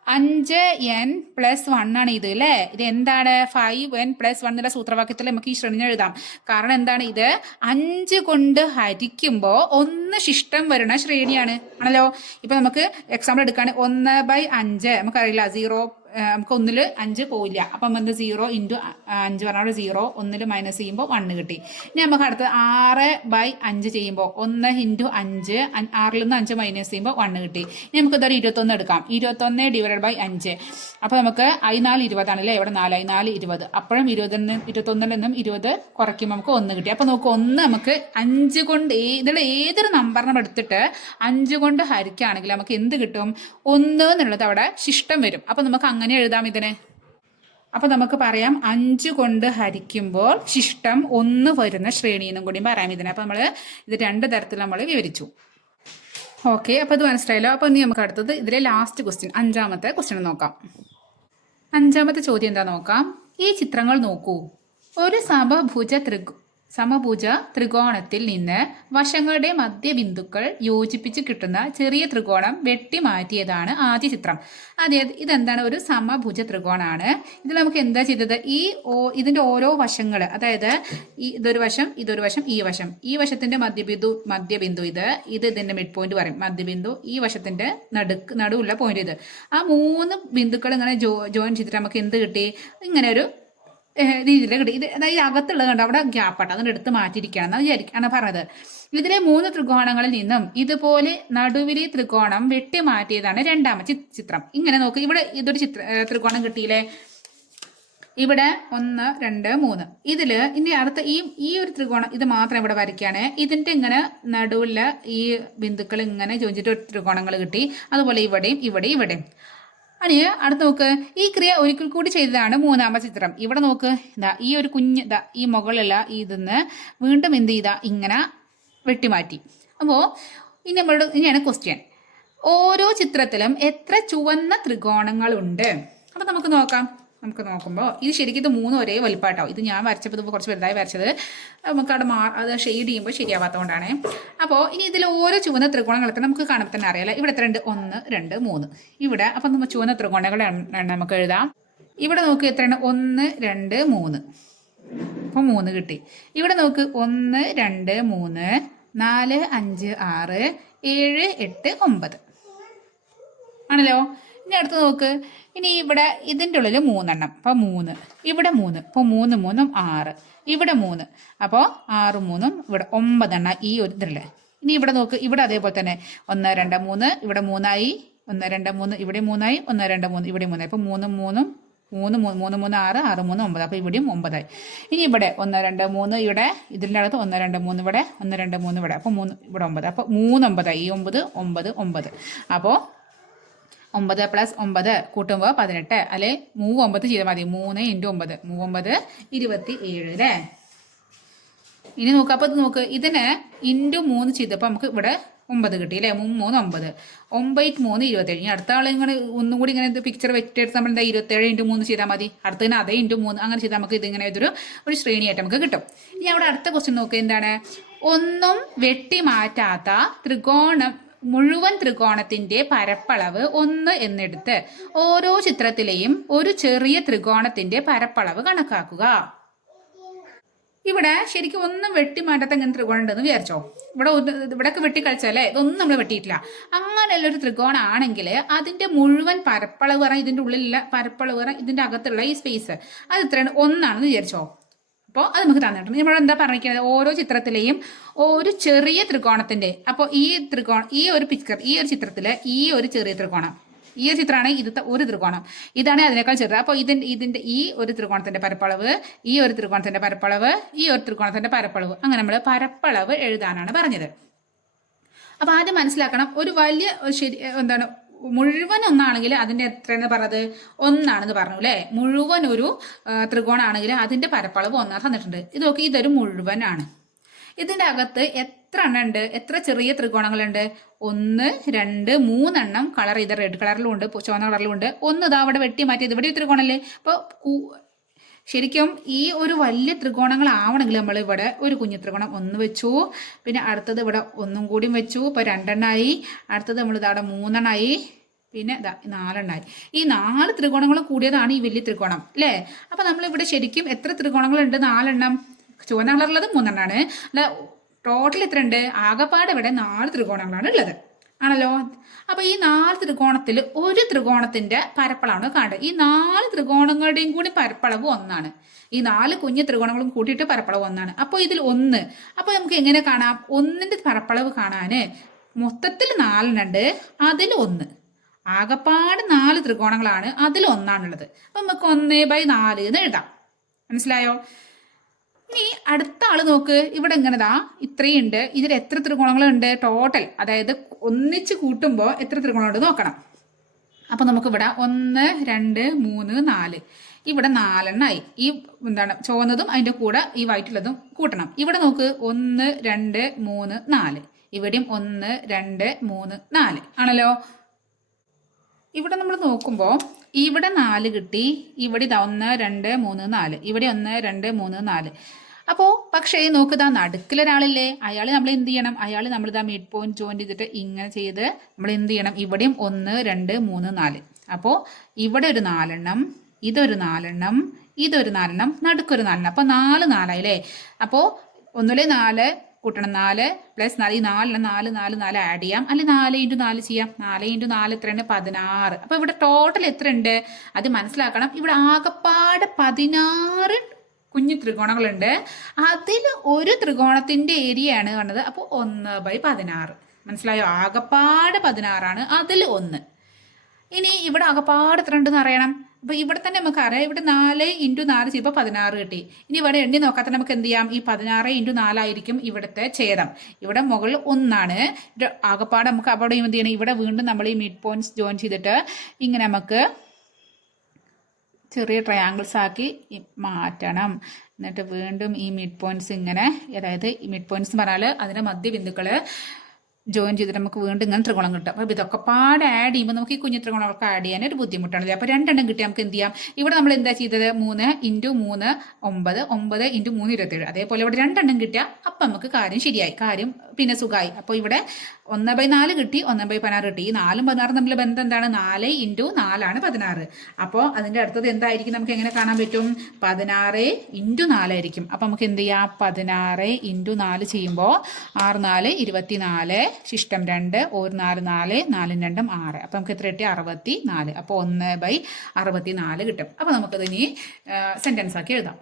അഞ്ച് എൻ പ്ലസ് വൺ ആണ് ഇത് അല്ലേ ഇത് എന്താണ്? ഫൈവ് എൻ പ്ലസ് വൺ എന്നുള്ള സൂത്രവാക്യത്തിൽ നമുക്ക് ഈ ശ്രേണി എഴുതാം. കാരണം എന്താണ് ഇത്? അഞ്ച് കൊണ്ട് ഹരിക്കുമ്പോൾ ഒന്ന് ശിഷ്ടം വരുന്ന ശ്രേണിയാണ്. ആണല്ലോ? ഇപ്പൊ നമുക്ക് എക്സാമ്പിൾ എടുക്കുകയാണെങ്കിൽ ഒന്ന് ബൈ അഞ്ച്. നമുക്കറിയില്ല. സീറോ നമുക്ക് ഒന്നിൽ അഞ്ച് പോയില്ല. അപ്പം എന്ത് സീറോ ഇന്റു അഞ്ച് പറഞ്ഞാൽ സീറോ ഒന്നിൽ മൈനസ് ചെയ്യുമ്പോൾ വണ്ണ് കിട്ടി. ഇനി നമുക്ക് അടുത്ത് ആറ് ബൈ അഞ്ച് ചെയ്യുമ്പോൾ ഒന്ന് ഇന്റു അഞ്ച് ആറിൽ നിന്ന് അഞ്ച് മൈനസ് ചെയ്യുമ്പോൾ വണ്ണ് കിട്ടി. ഇനി നമുക്ക് ഇതൊരു ഇരുപത്തൊന്ന് എടുക്കാം. ഇരുപത്തൊന്ന് ഡിവൈഡ് ബൈ അഞ്ച്. അപ്പോൾ നമുക്ക് ഐ നാല് ഇരുപതാണ് അല്ലേ ഇവിടെ നാല് ഐ നാല് ഇരുപത്. അപ്പോഴും ഇരുപതിൽ നിന്ന് ഇരുപത്തൊന്നിൽ നിന്നും ഇരുപത് കുറയ്ക്കുമ്പോൾ നമുക്ക് ഒന്ന് കിട്ടി. അപ്പോൾ നമുക്ക് ഒന്ന് നമുക്ക് അഞ്ച് കൊണ്ട് ഇതിൽ ഏതൊരു നമ്പറിനും എടുത്തിട്ട് അഞ്ച് കൊണ്ട് ഹരിക്കുകയാണെങ്കിൽ നമുക്ക് എന്ത് കിട്ടും? ഒന്ന് എന്നുള്ളത് അവിടെ ശിഷ്ടം വരും. അപ്പോൾ നമുക്ക് അങ്ങനെ എഴുതാം ഇതിനെ. അപ്പോൾ നമുക്ക് പറയാം അഞ്ച് കൊണ്ട് ഹരിക്കുമ്പോൾ ശിഷ്ടം ഒന്ന് വരുന്ന ശ്രേണി എന്നും കൂടി പറയാം ഇതിനെ. അപ്പോൾ നമ്മൾ ഇത് രണ്ട് തരത്തിൽ നമ്മൾ വിവരിച്ചു. ഓക്കെ അപ്പോൾ ഇത് മനസ്സിലായല്ലോ? അപ്പോൾ ഇനി നമുക്ക് അടുത്തത് ഇതിലെ ലാസ്റ്റ് ക്വസ്റ്റ്യൻ അഞ്ചാമത്തെ ക്വസ്റ്റ്യൻ നോക്കാം. അഞ്ചാമത്തെ ചോദ്യം എന്താ നോക്കാം? ഈ ചിത്രങ്ങൾ നോക്കൂ. ഒരു സമഭുജ ത്രികോ സമഭുജ ത്രികോണത്തിൽ നിന്ന് വശങ്ങളുടെ മധ്യബിന്ദുക്കൾ യോജിപ്പിച്ച് കിട്ടുന്ന ചെറിയ ത്രികോണം വെട്ടി മാറ്റിയതാണ് ആദ്യ ചിത്രം. അതെ ഇതെന്താണ്? ഒരു സമഭുജ ത്രികോണാണ്. ഇതിൽ നമുക്ക് എന്താ ചെയ്തത്? ഈ ഓ ഇതിന്റെ ഓരോ വശങ്ങൾ അതായത് ഈ ഇതൊരു വശം ഇതൊരു വശം ഈ വശം. ഈ വശത്തിന്റെ മധ്യബിന്ദു മധ്യബിന്ദു ഇത്. ഇത് ഇതിന്റെ മിഡ് പോയിന്റ് പറയും. മധ്യബിന്ദു ഈ വശത്തിന്റെ നടുക്ക് നടുവുള്ള പോയിന്റ് ഇത്. ആ മൂന്ന് ബിന്ദുക്കൾ ഇങ്ങനെ ജോ ജോയിൻ ചെയ്തിട്ട് നമുക്ക് എന്ത് കിട്ടി? ഇങ്ങനെ ഒരു രീതിയിൽ കിട്ടി. ഇത് അതായത് അകത്തുള്ളത് കണ്ട് അവിടെ ഗ്യാപ്പാട്ട് അതിന്റെ എടുത്ത് മാറ്റിയിരിക്കുകയാണ് എന്ന് വിചാരിക്കാണ് പറഞ്ഞത്. ഇതിലെ മൂന്ന് ത്രികോണങ്ങളിൽ നിന്നും ഇതുപോലെ നടുവിലെ ത്രികോണം വെട്ടി മാറ്റിയതാണ് രണ്ടാമത്തെ ചിത്രം. ഇങ്ങനെ നോക്ക്. ഇവിടെ ഇതൊരു ചിത്ര ത്രികോണം കിട്ടിയില്ലേ? ഇവിടെ ഒന്ന് രണ്ട് മൂന്ന്. ഇതിൽ ഇനി അടുത്ത ഈ ഈ ഒരു ത്രികോണം ഇത് മാത്രം ഇവിടെ വരയ്ക്കുകയാണ്. ഇതിന്റെ ഇങ്ങനെ നടുവിൽ ഈ ബിന്ദുക്കൾ ഇങ്ങനെ ചോദിച്ചിട്ട് ഒരു ത്രികോണങ്ങൾ കിട്ടി. അതുപോലെ ഇവിടെയും ഇവിടെയും ഇവിടെയും. അനി അടുത്ത് നോക്ക് ഈ ക്രിയ ഒരിക്കൽ കൂടി ചെയ്തതാണ് മൂന്നാമത്തെ ചിത്രം. ഇവിടെ നോക്ക് ഇതാ ഈ ഒരു കുഞ്ഞ് ഇതാ ഈ മുകളിലുള്ള ഇതിന്ന് വീണ്ടും എന്ത് ചെയ്താ? ഇങ്ങനെ വെട്ടിമാറ്റി. അപ്പോൾ ഇനി നമ്മളോട് ഇനിയാണ് ക്വസ്റ്റ്യൻ ഓരോ ചിത്രത്തിലും എത്ര ചുവന്ന ത്രികോണങ്ങളുണ്ട്? അപ്പം നമുക്ക് നോക്കാം. നമുക്ക് നോക്കുമ്പോൾ ഇത് ശരിക്കും ഇത് മൂന്നും ഒരേ വലിപ്പാട്ടോ ഇത് ഞാൻ വരച്ചപ്പോൾ ഇത് കുറച്ച് വലുതായി വരച്ചത് നമുക്ക് അവിടെ മാ അത് ഷെയ്ഡ് ചെയ്യുമ്പോൾ ശരിയാവാത്തതുകൊണ്ടാണ് അപ്പോൾ ഇനി ഇതിൽ ഓരോ ചുവന്ന ത്രികോണങ്ങളൊക്കെ നമുക്ക് കാണുമ്പോൾ തന്നെ അറിയാലോ. ഇവിടെ എത്ര ഉണ്ട്? ഒന്ന് രണ്ട് മൂന്ന്. ഇവിടെ അപ്പം നമ്മൾ ചുവന്ന ത്രികോണങ്ങളെ എണ്ണം നമുക്ക് എഴുതാം. ഇവിടെ നോക്ക് എത്രയാണ് ഒന്ന് രണ്ട് മൂന്ന്. അപ്പോൾ മൂന്ന് കിട്ടി. ഇവിടെ നോക്ക് ഒന്ന് രണ്ട് മൂന്ന് നാല് അഞ്ച് ആറ് ഏഴ് എട്ട് ഒമ്പത്. ആണല്ലോ? ഇനി അടുത്ത് നോക്ക്. ഇനി ഇവിടെ ഇതിന്റെ ഉള്ളിൽ മൂന്നെണ്ണം. അപ്പോൾ മൂന്ന്. ഇവിടെ മൂന്ന്. അപ്പോൾ മൂന്ന് മൂന്നും ആറ്. ഇവിടെ മൂന്ന്. അപ്പോൾ ആറ് മൂന്നും ഇവിടെ ഒമ്പതെണ്ണം ഈ ഒരു ഇതില്ലേ ഇനി ഇവിടെ നോക്ക്. ഇവിടെ അതേപോലെ തന്നെ ഒന്ന് രണ്ട് മൂന്ന്. ഇവിടെ മൂന്നായി. ഒന്ന് രണ്ട് മൂന്ന്. ഇവിടെ മൂന്നായി. ഒന്ന് രണ്ട് മൂന്ന്. ഇവിടെ മൂന്നായി. അപ്പോൾ മൂന്നും മൂന്നും മൂന്ന് മൂന്ന് മൂന്ന് മൂന്ന് ആറ് ആറ് മൂന്ന് ഒമ്പത്. അപ്പോൾ ഇവിടെയും ഒമ്പതായി. ഇനി ഇവിടെ ഒന്ന് രണ്ട് മൂന്ന് ഇവിടെ ഇതിന്റെ അകത്ത് ഒന്ന് രണ്ട് മൂന്ന് ഇവിടെ ഒന്ന് രണ്ട് മൂന്ന് ഇവിടെ. അപ്പോൾ മൂന്ന് ഇവിടെ ഒമ്പത്. അപ്പോൾ മൂന്ന് ഒമ്പതായി ഈ ഒമ്പത് ഒമ്പത് ഒമ്പത്. അപ്പോൾ ഒമ്പത് പ്ലസ് ഒമ്പത് കൂട്ടുമ്പോൾ പതിനെട്ട്. അല്ലെ? മൂവ് ഒമ്പത് ചെയ്താൽ മതി. മൂന്ന് ഇന്റു ഒമ്പത്. മൂവൊമ്പത് ഇരുപത്തി ഏഴ് അല്ലേ? ഇനി നോക്ക്. അപ്പോൾ നോക്ക്. ഇതിന് ഇന്റു മൂന്ന് ചെയ്തപ്പോൾ നമുക്ക് ഇവിടെ ഒമ്പത് കിട്ടി അല്ലേ? മൂന്ന് മൂന്ന് ഒമ്പത്. ഒമ്പത് മൂന്ന് ഇരുപത്തേഴ് ഇനി അടുത്ത ആൾ ഇങ്ങനെ ഒന്നും കൂടി ഇങ്ങനെ പിക്ചർ വെച്ചെടുത്ത് നമ്മൾ എന്താ ഇരുപത്തേഴ് ഇന്റു മൂന്ന് ചെയ്താൽ മതി. അടുത്തതിന് അതേ ഇന്റു മൂന്ന്. അങ്ങനെ ചെയ്താൽ നമുക്ക് ഇതിങ്ങനെ ഇതൊരു ഒരു ശ്രേണിയായിട്ട് നമുക്ക് കിട്ടും. ഇനി അവിടെ അടുത്ത ക്വസ്റ്റ്യൻ നോക്കുക എന്താണ്? ഒന്നും വെട്ടി മാറ്റാത്ത ത്രികോണം മുഴുവൻ ത്രികോണത്തിന്റെ പരപ്പളവ് ഒന്ന് എന്നെടുത്ത് ഓരോ ചിത്രത്തിലെയും ഒരു ചെറിയ ത്രികോണത്തിന്റെ പരപ്പളവ് കണക്കാക്കുക. ഇവിടെ ശരിക്കും ഒന്നും വെട്ടി മാറ്റാത്ത ഇങ്ങനെ ത്രികോണം ഉണ്ടെന്ന് വിചാരിച്ചോ? ഇവിടെ ഇവിടെയൊക്കെ വെട്ടി കളിച്ചാലേ ഇതൊന്നും നമ്മൾ വെട്ടിയിട്ടില്ല. അങ്ങനെയുള്ള ഒരു ത്രികോണം ആണെങ്കിൽ അതിന്റെ മുഴുവൻ പരപ്പളവ് പറഞ്ഞാൽ ഇതിന്റെ ഉള്ളിലുള്ള പരപ്പളവ് പറഞ്ഞാൽ ഇതിന്റെ അകത്തുള്ള ഈ സ്പേസ് അത് എത്രയാണ് ഒന്നാണെന്ന് വിചാരിച്ചോ? അപ്പോൾ അത് നമുക്ക് തന്നിട്ടുണ്ട്. നമ്മൾ എന്താ പറഞ്ഞിരിക്കുന്നത്? ഓരോ ചിത്രത്തിലെയും ഒരു ചെറിയ ത്രികോണത്തിന്റെ അപ്പോൾ ഈ ത്രികോണം ഈ ഒരു പിക്ചർ ഈ ഒരു ചിത്രത്തിലെ ഈ ഒരു ചെറിയ ത്രികോണം. ഈ ഒരു ചിത്രമാണ് ഇത് ഒരു ത്രികോണം. ഇതാണ് അതിനേക്കാൾ ചെറുത്. അപ്പോൾ ഇതിന്റെ ഇതിന്റെ ഈ ഒരു ത്രികോണത്തിന്റെ പരപ്പളവ് ഈ ഒരു ത്രികോണത്തിന്റെ പരപ്പളവ് ഈ ഒരു ത്രികോണത്തിന്റെ പരപ്പളവ്. അങ്ങനെ നമ്മൾ പരപ്പളവ് എഴുതാനാണ് പറഞ്ഞത്. അപ്പോൾ ആദ്യം മനസ്സിലാക്കണം ഒരു വലിയ ശരി എന്താണ് മുഴുവൻ ഒന്നാണെങ്കിൽ അതിന്റെ എത്രയെന്ന് പറഞ്ഞത്? ഒന്നാണെന്ന് പറഞ്ഞു അല്ലേ മുഴുവൻ ഒരു ത്രികോണാണെങ്കിൽ അതിന്റെ പരപ്പളവ് ഒന്നാ തന്നിട്ടുണ്ട്. ഇത് നോക്കി ഇതൊരു മുഴുവനാണ് ഇതിന്റെ അകത്ത് എത്ര എണ്ണം ഉണ്ട്? എത്ര ചെറിയ ത്രികോണങ്ങളുണ്ട് ഒന്ന് രണ്ട് മൂന്നെണ്ണം കളർ ഇത് റെഡ് കളറിലും ഉണ്ട് ചുവന്ന കളറിലും ഉണ്ട്. ഒന്ന് ഇതാ അവിടെ വെട്ടി മാറ്റിയത്. ഇവിടെ ത്രികോണല്ലേ? അപ്പോൾ ശരിക്കും ഈ ഒരു വലിയ ത്രികോണങ്ങളാവണമെങ്കിൽ നമ്മൾ ഇവിടെ ഒരു കുഞ്ഞു ത്രികോണം ഒന്ന് വെച്ചു. പിന്നെ അടുത്തത് ഇവിടെ ഒന്നും കൂടിയും വെച്ചു. ഇപ്പോൾ രണ്ടെണ്ണമായി അടുത്തത് നമ്മൾ ഇതവിടെ മൂന്നെണ്ണമായി പിന്നെ ഇതാ നാലെണ്ണമായി ഈ നാല് ത്രികോണങ്ങൾ കൂടിയതാണ് ഈ വലിയ ത്രികോണം അല്ലേ? അപ്പോൾ നമ്മളിവിടെ ശരിക്കും എത്ര ത്രികോണങ്ങളുണ്ട്? നാലെണ്ണം. ചുവന്ന കളറുള്ളത് മൂന്നെണ്ണമാണ് അല്ല ടോട്ടൽ എത്ര ഉണ്ട് ആകപ്പാടെ ഇവിടെ നാല് ത്രികോണങ്ങളാണ് ഉള്ളത്. ആണല്ലോ? അപ്പൊ ഈ നാല് ത്രികോണത്തിൽ ഒരു ത്രികോണത്തിന്റെ പരപ്പളാണ് കാണുന്നത് ഈ നാല് ത്രികോണങ്ങളുടെയും കൂടി പരപ്പളവ് ഒന്നാണ്. ഈ നാല് കുഞ്ഞു ത്രികോണങ്ങളും കൂട്ടിയിട്ട് പരപ്പളവ് ഒന്നാണ്. അപ്പോൾ ഇതിൽ ഒന്ന്. അപ്പോൾ നമുക്ക് എങ്ങനെ കാണാം? ഒന്നിന്റെ പരപ്പളവ് കാണാന് മൊത്തത്തിൽ നാലെണ്ണുണ്ട് അതിൽ ഒന്ന്. ആകപ്പാട് നാല് ത്രികോണങ്ങളാണ്. അതിൽ ഒന്നാണുള്ളത്. അപ്പൊ നമുക്ക് ഒന്ന് ബൈ നാല് എന്ന് എഴുതാം. മനസ്സിലായോ? ഇനി അടുത്ത ആൾ നോക്ക്. ഇവിടെ ഇങ്ങനെതാ ഇത്രയുണ്ട് ഇതിൽ എത്ര ത്രികോണങ്ങളുണ്ട് ടോട്ടൽ അതായത് ഒന്നിച്ച് കൂട്ടുമ്പോൾ എത്ര ത്രികോണമുണ്ട് നോക്കണം. അപ്പൊ നമുക്ക് ഇവിടെ ഒന്ന് രണ്ട് മൂന്ന് നാല്. ഇവിടെ നാലെണ്ണമായി ഈ എന്താണ് ചുവന്നതും അതിന്റെ കൂടെ ഈ വൈറ്റുള്ളതും കൂട്ടണം. ഇവിടെ നോക്ക്. ഒന്ന് രണ്ട് മൂന്ന് നാല്. ഇവിടെയും ഒന്ന് രണ്ട് മൂന്ന് നാല്. ആണല്ലോ? ഇവിടെ നമ്മൾ നോക്കുമ്പോൾ ഇവിടെ നാല് കിട്ടി ഇവിടെ ഇതാ ഒന്ന് രണ്ട് മൂന്ന് നാല്. ഇവിടെ ഒന്ന് രണ്ട് മൂന്ന് നാല്. അപ്പോൾ പക്ഷേ നോക്കിതാ നടുക്കിലൊരാളില്ലേ? അയാൾ നമ്മൾ എന്ത് ചെയ്യണം? അയാൾ നമ്മൾ ഇതാ മിഡ് പോയിന്റ് ജോയിൻ ചെയ്തിട്ട് ഇങ്ങനെ ചെയ്ത് നമ്മൾ എന്ത് ചെയ്യണം? ഇവിടെയും ഒന്ന് രണ്ട് മൂന്ന് നാല്. അപ്പോൾ ഇവിടെ ഒരു നാലെണ്ണം ഇതൊരു നാലെണ്ണം ഇതൊരു നാലെണ്ണം നടുക്കൊരു നാലെണ്ണം. അപ്പോൾ നാല് നാലായില്ലേ? അപ്പോൾ ഒന്നുമില്ലേ നാല് കൂട്ടണം നാല് പ്ലസ് നാല് ഈ നാലിന് നാല് നാല് നാല് ആഡ് ചെയ്യാം. അല്ലെങ്കിൽ നാല് ഇന്റു നാല് ചെയ്യാം. നാല് ഇന്റു നാല് എത്രയാണ് പതിനാറ്. അപ്പോൾ ഇവിടെ ടോട്ടൽ എത്ര ഉണ്ട്? അത് മനസ്സിലാക്കണം. ഇവിടെ ആകപ്പാട് പതിനാറ് കുഞ്ഞു ത്രികോണങ്ങളുണ്ട്. അതിൽ ഒരു ത്രികോണത്തിന്റെ ഏരിയയാണ് പറഞ്ഞത്. അപ്പോൾ ഒന്ന് ബൈ പതിനാറ്. മനസ്സിലായോ? ആകപ്പാട് പതിനാറാണ്. അതിൽ ഒന്ന്. ഇനി ഇവിടെ ആകപ്പാട് എത്ര ഉണ്ടെന്ന് അറിയണം? അപ്പൊ ഇവിടെ തന്നെ നമുക്ക് അറിയാം. ഇവിടെ നാല് ഇന്റു നാല് ചെയ്യുമ്പോൾ പതിനാറ് കിട്ടി. ഇനി ഇവിടെ എണ്ണി നോക്കാത്ത നമുക്ക് എന്ത് ചെയ്യാം? ഈ പതിനാറ് ഇന്റു നാലായിരിക്കും ഇവിടുത്തെ ഛേദം. ഇവിടെ മുകളിൽ ഒന്നാണ്. ആകപ്പാട് നമുക്ക് അവിടെ എന്ത് ചെയ്യണം? ഇവിടെ വീണ്ടും നമ്മൾ ഈ മിഡ് പോയിന്റ്സ് ജോയിൻ ചെയ്തിട്ട് ഇങ്ങനെ നമുക്ക് ചെറിയ ട്രയാങ്കിൾസ് ആക്കി മാറ്റണം. എന്നിട്ട് വീണ്ടും ഈ മിഡ് പോയിന്റ്സ് ഇങ്ങനെ അതായത് ഈ മിഡ് പോയിന്റ്സ് പറഞ്ഞാൽ അതിന്റെ മധ്യബിന്ദുക്കൾ ജോയിൻ ചെയ്തിട്ട് നമുക്ക് വീണ്ടും ഇങ്ങനെ ത്രികോണം കിട്ടും. അപ്പോൾ ഇതൊക്കെ പാട് ആഡ് ചെയ്യുമ്പോൾ നമുക്ക് ഈ കുഞ്ഞു ത്രികോണങ്ങളൊക്കെ ആഡ് ചെയ്യാൻ ഒരു ബുദ്ധിമുട്ടാണ്. അപ്പോൾ രണ്ടെണ്ണം കിട്ടി നമുക്ക് എന്ത് ചെയ്യാം? ഇവിടെ നമ്മൾ എന്താ ചെയ്തത്? മൂന്ന് ഇന്റു മൂന്ന് ഒമ്പത് ഒമ്പത് ഇന്റു മൂന്ന് ഇരുപത്തേഴ്. അതേപോലെ ഇവിടെ രണ്ടെണ്ണം കിട്ടിയാൽ അപ്പം നമുക്ക് കാര്യം ശരിയായി. കാര്യം പിന്നെ സുഖമായി അപ്പോൾ ഇവിടെ ഒന്ന് ബൈ നാല് കിട്ടി ഒന്ന് ബൈ പതിനാറ് കിട്ടി. ഈ നാലും പതിനാറും തമ്മിൽ ബന്ധം എന്താണ്? നാല് ഇന്റു നാലാണ് പതിനാറ്. അപ്പോൾ അതിന്റെ അടുത്തത് എന്തായിരിക്കും? നമുക്ക് എങ്ങനെ കാണാൻ പറ്റും? പതിനാറ് ഇന്റു നാലായിരിക്കും അപ്പോൾ നമുക്ക് എന്ത് ചെയ്യാം? പതിനാറ് ഇന്റു നാല് ചെയ്യുമ്പോൾ ആറ് നാല് ഇരുപത്തി നാല് ശിഷ്ടം രണ്ട് ഒരു നാല് നാല് നാലും രണ്ടും ആറ്. അപ്പോൾ നമുക്ക് എത്ര കിട്ടി? അറുപത്തി നാല് അപ്പോൾ ഒന്ന് ബൈ അറുപത്തി നാല് കിട്ടും. അപ്പോൾ നമുക്കത് ഇനി സെന്റൻസ് ആക്കി എഴുതാം.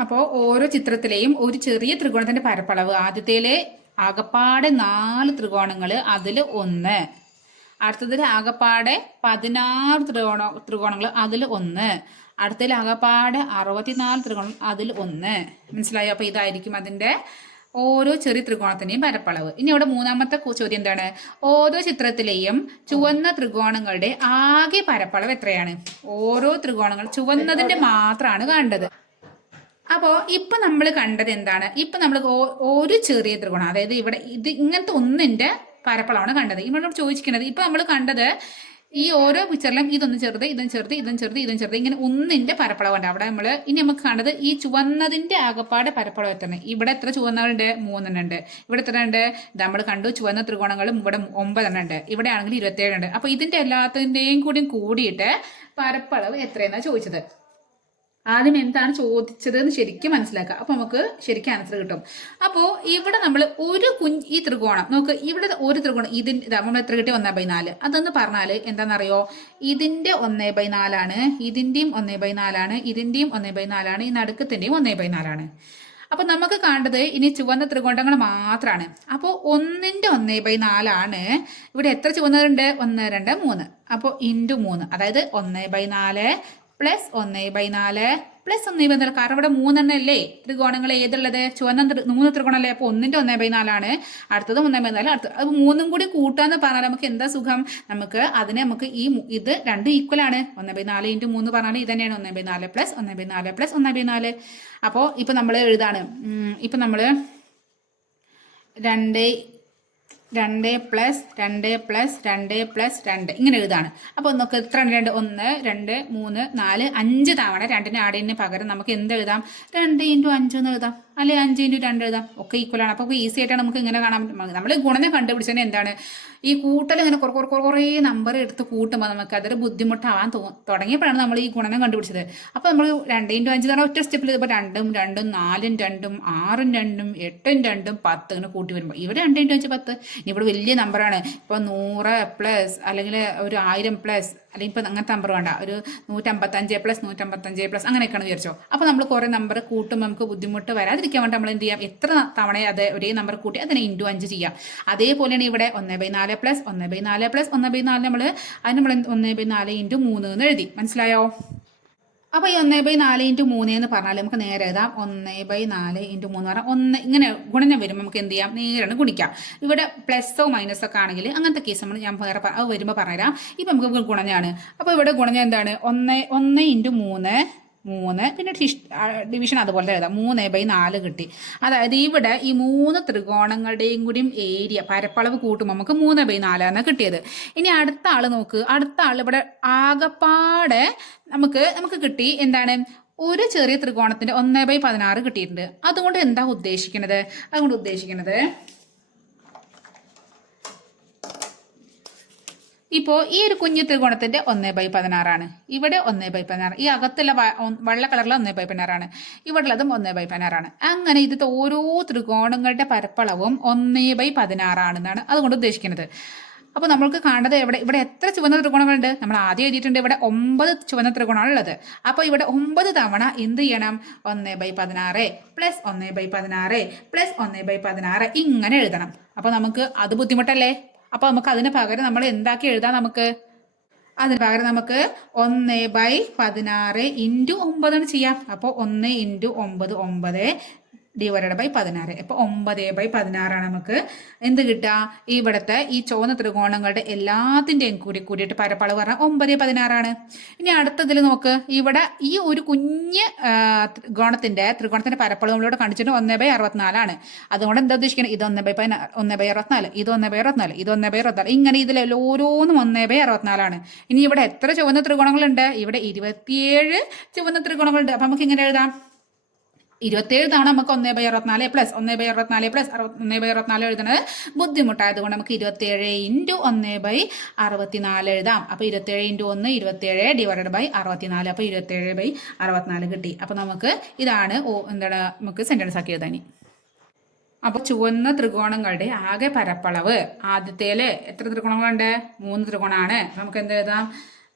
അപ്പോൾ ഓരോ ചിത്രത്തിലെയും ഒരു ചെറിയ ത്രികോണത്തിന്റെ പരപ്പളവ്. ആദ്യത്തേലെ ആകപ്പാടെ നാല് ത്രികോണങ്ങൾ അതിൽ ഒന്ന്. അടുത്തതിൽ ആകപ്പാടെ പതിനാറ് ത്രികോണ ത്രികോണങ്ങൾ അതിൽ ഒന്ന്. അടുത്തതിൽ ആകപ്പാടെ അറുപത്തിനാല് ത്രികോണം അതിൽ ഒന്ന്. മനസ്സിലായോ? അപ്പോൾ ഇതായിരിക്കും അതിന്റെ ഓരോ ചെറിയ ത്രികോണത്തിന്റെയും പരപ്പളവ്. ഇനി ഇവിടെ മൂന്നാമത്തെ ചോദ്യം എന്താണ്? ഓരോ ചിത്രത്തിലെയും ചുവന്ന ത്രികോണങ്ങളുടെ ആകെ പരപ്പളവ് എത്രയാണ്? ഓരോ ത്രികോണങ്ങൾ ചുവന്നതിന്റെ മാത്രമാണ് കണ്ടത്. അപ്പോൾ ഇപ്പൊ നമ്മൾ കണ്ടത് എന്താണ്? ഇപ്പൊ നമ്മൾ ഒരു ചെറിയ ത്രികോണം അതായത് ഇവിടെ ഇത് ഇങ്ങനത്തെ ഒന്നിന്റെ പരപ്പളവാണ് കണ്ടത്. ഇവിടെ ചോദിച്ചിരിക്കുന്നത് ഇപ്പൊ നമ്മൾ കണ്ടത് ഈ ഓരോ പിക്ചറിലും ഇതൊന്ന് ചെറുത് ഇതും ചെറുത് ഇതും ചെറുത് ഇതും ചെറുത് ഇങ്ങനെ ഒന്നിന്റെ പരപ്പളവുണ്ട്. അവിടെ നമ്മൾ ഇനി നമുക്ക് കാണുന്നത് ഈ ചുവന്നതിന്റെ ആകപ്പാട് പരപ്പളവ് എത്ര ഇവിടെ എത്ര ചുവന്നുണ്ട് മൂന്നെണ്ണം ഉണ്ട് ഇവിടെ എത്ര ഉണ്ട്? നമ്മൾ കണ്ടു ചുവന്ന ത്രികോണങ്ങളും ഇവിടെ ഒമ്പതെണ്ണം ഉണ്ട്. ഇവിടെ ആണെങ്കിൽ ഇരുപത്തേഴ് ഉണ്ട്. അപ്പൊ ഇതിന്റെ എല്ലാത്തിന്റെയും കൂടി കൂടിയിട്ട് പരപ്പളവ് എത്രയെന്നാണ് ചോദിച്ചത്? ആദ്യം എന്താണ് ചോദിച്ചത് എന്ന് ശരിക്കും മനസ്സിലാക്കുക. അപ്പൊ നമുക്ക് ശരിക്കും ആൻസർ കിട്ടും. അപ്പോൾ ഇവിടെ നമ്മൾ ഒരു കുഞ്ഞ് ഈ ത്രികോണം നോക്ക് ഇവിടെ ഒരു ത്രികോണം ഇതിന് ഇതാ നമ്മൾ എത്ര കിട്ടി? ഒന്നേ ബൈ നാല്. അതെന്ന് പറഞ്ഞാൽ എന്താണെന്നറിയോ ഇതിന്റെ ഒന്നേ ബൈ നാലാണ് ഇതിന്റെയും ഒന്നേ ബൈ നാലാണ് ഇതിന്റെയും ഒന്നേ ബൈ നാലാണ് ഈ നടുക്കത്തിന്റെയും ഒന്നേ ബൈ നാലാണ്. അപ്പൊ നമുക്ക് കാണേണ്ടത് ഇനി ചുവന്ന ത്രികോണങ്ങൾ മാത്രമാണ് അപ്പോൾ ഒന്നിന്റെ ഒന്നേ ബൈ നാലാണ്. ഇവിടെ എത്ര ചുവന്നതുണ്ട് ഒന്ന് രണ്ട് മൂന്ന്. അപ്പോൾ ഇന്റു മൂന്ന്. അതായത് ഒന്നേ ബൈ നാല് പ്ലസ് ഒന്ന് ബൈ നാല്. പ്ലസ് ഒന്ന് ബൈ നാല് കാരണം ഇവിടെ മൂന്നെണ്ണം അല്ലേ? ത്രികോണങ്ങൾ ഏതുള്ളത്? ചുവന്ന മൂന്ന് മൂന്ന് ത്രികോണല്ലേ അപ്പോൾ ഒന്നിന്റെ ഒന്നേ ബൈ നാലാണ്. അടുത്തത് ഒന്നേ ബൈ നാല്. അടുത്തത് അത് മൂന്നും കൂടി കൂട്ടാന്ന് പറഞ്ഞാൽ നമുക്ക് എന്താ സുഖം? നമുക്ക് അതിനെ നമുക്ക് ഈ ഇത് രണ്ട് ഈക്വൽ ആണ്. ഒന്നേ ബൈ നാല് ഇന്റു മൂന്ന് പറഞ്ഞാൽ ഇത് തന്നെയാണ്. ഒന്നേ ബൈ നാല് പ്ലസ് ഒന്നേ ബൈ നാല് പ്ലസ് ഒന്നേ ബൈ നാല്. അപ്പോൾ ഇപ്പം നമ്മൾ എഴുതാണ്. ഇപ്പൊ നമ്മൾ രണ്ട് രണ്ട് പ്ലസ് രണ്ട് പ്ലസ് രണ്ട് പ്ലസ് രണ്ട്. ഇങ്ങനെ എഴുതാണ്. അപ്പോൾ നമുക്ക് എത്ര? രണ്ട് ഒന്ന് രണ്ട് മൂന്ന് നാല് അഞ്ച് തവണ രണ്ടിന് ആടിന് പകരം നമുക്ക് എന്ത് എഴുതാം? രണ്ട് ഇന്റു അഞ്ച് എഴുതാം. അല്ലെ അഞ്ച് ഇന്റു രണ്ട് എഴുതാം. ഒക്കെ ഈക്വൽ ആണ്. അപ്പോൾ ഈസി ആയിട്ടാണ് നമുക്ക് ഇങ്ങനെ കാണാൻ പറ്റും. നമ്മൾ ഗുണനെ കണ്ടുപിടിച്ചതിന് എന്താണ്? ഈ കൂട്ടൽ ഇങ്ങനെ കുറേ കുറേ കുറേ നമ്പർ എടുത്ത് കൂട്ടുമ്പോൾ നമുക്ക് അതൊരു ബുദ്ധിമുട്ടാവാൻ തുടങ്ങിയപ്പോഴാണ് നമ്മൾ ഈ ഗുണനം കണ്ടുപിടിച്ചത്. അപ്പോൾ നമ്മൾ രണ്ട് ഇന്റു അഞ്ച് തവണ ഒറ്റ സ്റ്റെപ്പിൽ ഇപ്പോൾ രണ്ടും രണ്ടും നാലും രണ്ടും ആറും രണ്ടും എട്ടും രണ്ടും പത്ത് ഇങ്ങനെ കൂട്ടി വരുമ്പോൾ ഇവിടെ രണ്ട് ഇന്റു അഞ്ച് പത്ത്. ഇവിടെ വലിയ നമ്പറാണ് ഇപ്പോൾ നൂറ് പ്ലസ് അല്ലെങ്കിൽ ഒരു ആയിരം പ്ലസ് അല്ലെങ്കിൽ ഇപ്പം അങ്ങനത്തെ നമ്പർ വേണ്ട. ഒരു നൂറ്റമ്പത്തഞ്ച് പ്ലസ് നൂറ്റമ്പത്തഞ്ച് പ്ലസ് അങ്ങനെയൊക്കെയാണ് വിചാരിച്ചോ. അപ്പോൾ നമ്മൾ കുറേ നമ്പർ കൂട്ടുമ്പോൾ നമുക്ക് ബുദ്ധിമുട്ട് വരാതിരിക്കാൻ വേണ്ടി നമ്മൾ എന്ത് ചെയ്യാം? എത്ര തവണ അത് ഒരേ നമ്പർ കൂട്ടി അതിനെ ഇന്റു അഞ്ച് ചെയ്യാം. അതേപോലെയാണ് ഇവിടെ ഒന്ന് ബൈ നാല് പ്ലസ് ഒന്ന് ബൈ നാല് പ്ലസ് ഒന്ന് ബൈ നാല് നമ്മൾ അത് നമ്മൾ ഒന്ന് ബൈ നാല് ഇന്റു മൂന്ന് എന്ന് എഴുതി. മനസ്സിലായോ? അപ്പോൾ ഈ ഒന്നേ ബൈ നാല് ഇന്റു മൂന്ന് എന്ന് പറഞ്ഞാൽ നമുക്ക് നേരെ എഴുതാം. ഒന്നേ ബൈ നാല് ഇന്റു മൂന്ന് പറഞ്ഞാൽ ഒന്ന് ഇങ്ങനെ ഗുണനം വരുമ്പോൾ നമുക്ക് എന്ത് ചെയ്യാം? നേരാണ് ഗുണിക്കാം. ഇവിടെ പ്ലസ്സോ മൈനസോ ഒക്കെ ആണെങ്കിൽ അങ്ങനത്തെ കേസ് നമ്മൾ ഞാൻ വേറെ വരുമ്പോൾ പറഞ്ഞുതരാം. ഇപ്പം നമുക്ക് ഗുണനാണ് അപ്പോൾ ഇവിടെ ഗുണനം എന്താണ്? ഒന്ന് ഒന്ന് ഇന്റു മൂന്ന് മൂന്ന് പിന്നെ ഡിവിഷൻ അതുപോലെ എഴുതാം. മൂന്ന് ബൈ നാല് കിട്ടി. അതായത് ഇവിടെ ഈ മൂന്ന് ത്രികോണങ്ങളുടെയും കൂടിയും ഏരിയ പരപ്പളവ് കൂട്ടുമ്പോൾ നമുക്ക് മൂന്ന് ബൈ നാലാണ് കിട്ടിയത്. ഇനി അടുത്ത ആൾ നോക്ക്. അടുത്ത ആൾ ഇവിടെ ആകപ്പാടെ നമുക്ക് നമുക്ക് കിട്ടി എന്താണ്? ഒരു ചെറിയ ത്രികോണത്തിന്റെ ഒന്ന് ബൈ പതിനാറ് കിട്ടിയിട്ടുണ്ട്. അതുകൊണ്ട് എന്താ ഉദ്ദേശിക്കുന്നത് അതുകൊണ്ട് ഉദ്ദേശിക്കുന്നത് ഇപ്പോൾ ഈ ഒരു കുഞ്ഞു ത്രികോണത്തിന്റെ ഒന്ന് ബൈ പതിനാറാണ്. ഇവിടെ ഒന്ന് ബൈ പതിനാറ്. ഈ അകത്തുള്ള വെള്ള കളറിലെ ഒന്ന് ബൈ പതിനാറാണ്. ഇവിടെ ഉള്ളതും ഒന്ന് ബൈ പതിനാറാണ്. അങ്ങനെ ഇതിന്റെ ഓരോ ത്രികോണങ്ങളുടെ പരപ്പളവും ഒന്ന് ബൈ പതിനാറാണെന്നാണ് അതുകൊണ്ട് ഉദ്ദേശിക്കുന്നത്. അപ്പോൾ നമ്മൾക്ക് കാണുന്നത് ഇവിടെ ഇവിടെ എത്ര ചുവന്ന ത്രികോണങ്ങളുണ്ട്? നമ്മൾ ആദ്യം എഴുതിയിട്ടുണ്ട് ഇവിടെ ഒമ്പത് ചുവന്ന ത്രികോണമുള്ളത് അപ്പോൾ ഇവിടെ ഒമ്പത് തവണ എന്ത് ചെയ്യണം? ഒന്ന് ബൈ പതിനാറ് പ്ലസ് ഒന്ന് ബൈ പതിനാറ് പ്ലസ് ഒന്ന് ബൈ പതിനാറ് ഇങ്ങനെ എഴുതണം. അപ്പോൾ നമുക്ക് അത് ബുദ്ധിമുട്ടല്ലേ? അപ്പോൾ നമുക്ക് അതിന് പകരം നമ്മൾ എന്താക്കി എഴുതാം നമുക്ക്? അതിന് പകരം നമുക്ക് ഒന്ന് ബൈ പതിനാറ് ഇന്റു ഒമ്പതാണ് ചെയ്യാം. അപ്പോൾ ഒന്ന് ഇന്റു ഒമ്പത് ഒമ്പത് ഡിവൈഡഡ് ബൈ പതിനാറ്. അപ്പോൾ ഒമ്പത് ബൈ പതിനാറാണ് നമുക്ക് എന്ത് കിട്ടുക? ഇവിടുത്തെ ഈ ചുവന്ന ത്രികോണങ്ങളുടെ എല്ലാത്തിന്റെയും കൂടി കൂടിയിട്ട് പരപ്പളവ് പറഞ്ഞാൽ ഒമ്പത് പതിനാറാണ്. ഇനി അടുത്തതിൽ നോക്ക്. ഇവിടെ ഈ ഒരു കുഞ്ഞ് ഗോണത്തിന്റെ ത്രികോണത്തിന്റെ പരപ്പളവ് നമ്മളിവിടെ കാണിച്ചിട്ട് ഒന്ന് ബൈ അറുപത്തിനാലാണ്. അതുകൊണ്ട് എന്താ ഉദ്ദേശിക്കുന്നത് ഇത് ഒന്ന് ബൈ പതിനാ ഒന്ന് ബൈ അറുപത്തിനാല് ഇത് ഒന്ന് ബൈ അറുപത്തിനാല് ഇത് ഒന്ന് ബൈ അറുപത്തിനാല്. ഇങ്ങനെ ഇതിൽ ഓരോന്നും ഒന്ന് ബൈ അറുപത്തിനാലാണ്. ഇനി ഇവിടെ എത്ര ചുവന്ന ത്രികോണങ്ങളുണ്ട്? ഇവിടെ ഇരുപത്തിയേഴ് ചുവന്ന ത്രികോണങ്ങളുണ്ട്. അപ്പം നമുക്ക് ഇങ്ങനെ എഴുതാം? ഇരുപത്തേഴ് തവണ നമുക്ക് ഒന്നേ ബൈ അറുപത്തിനാല് പ്ലസ് ഒന്നേ ബൈ അറുപത്തിനാല് പ്ലസ് ഒന്നേ ബൈ അറുപത്തിനാല് എഴുതുന്നത് ബുദ്ധിമുട്ടായതുകൊണ്ട് നമുക്ക് ഇരുപത്തേഴ് ഇന്റു ഒന്നേ ബൈ അറുപത്തിനാല് എഴുതാം. അപ്പോൾ ഇരുപത്തേഴ് ഇന്റു ഒന്ന് ഇരുപത്തേഴ് ഡിവൈഡഡ് ബൈ അറുപത്തിനാല്. അപ്പോൾ ഇരുപത്തേഴ് ബൈ അറുപത്തിനാല് കിട്ടി. അപ്പോൾ നമുക്ക് ഇതാണ് ഓ എന്താണ് നമുക്ക് സെന്റൻസ് ആക്കി എഴുതാനി അപ്പോൾ ചുവന്ന ത്രികോണങ്ങളുടെ ആകെ പരപ്പളവ് ആദ്യത്തേൽ എത്ര ത്രികോണങ്ങളുണ്ട്? മൂന്ന് ത്രികോണമാണ് നമുക്ക് എന്ത് എഴുതാം?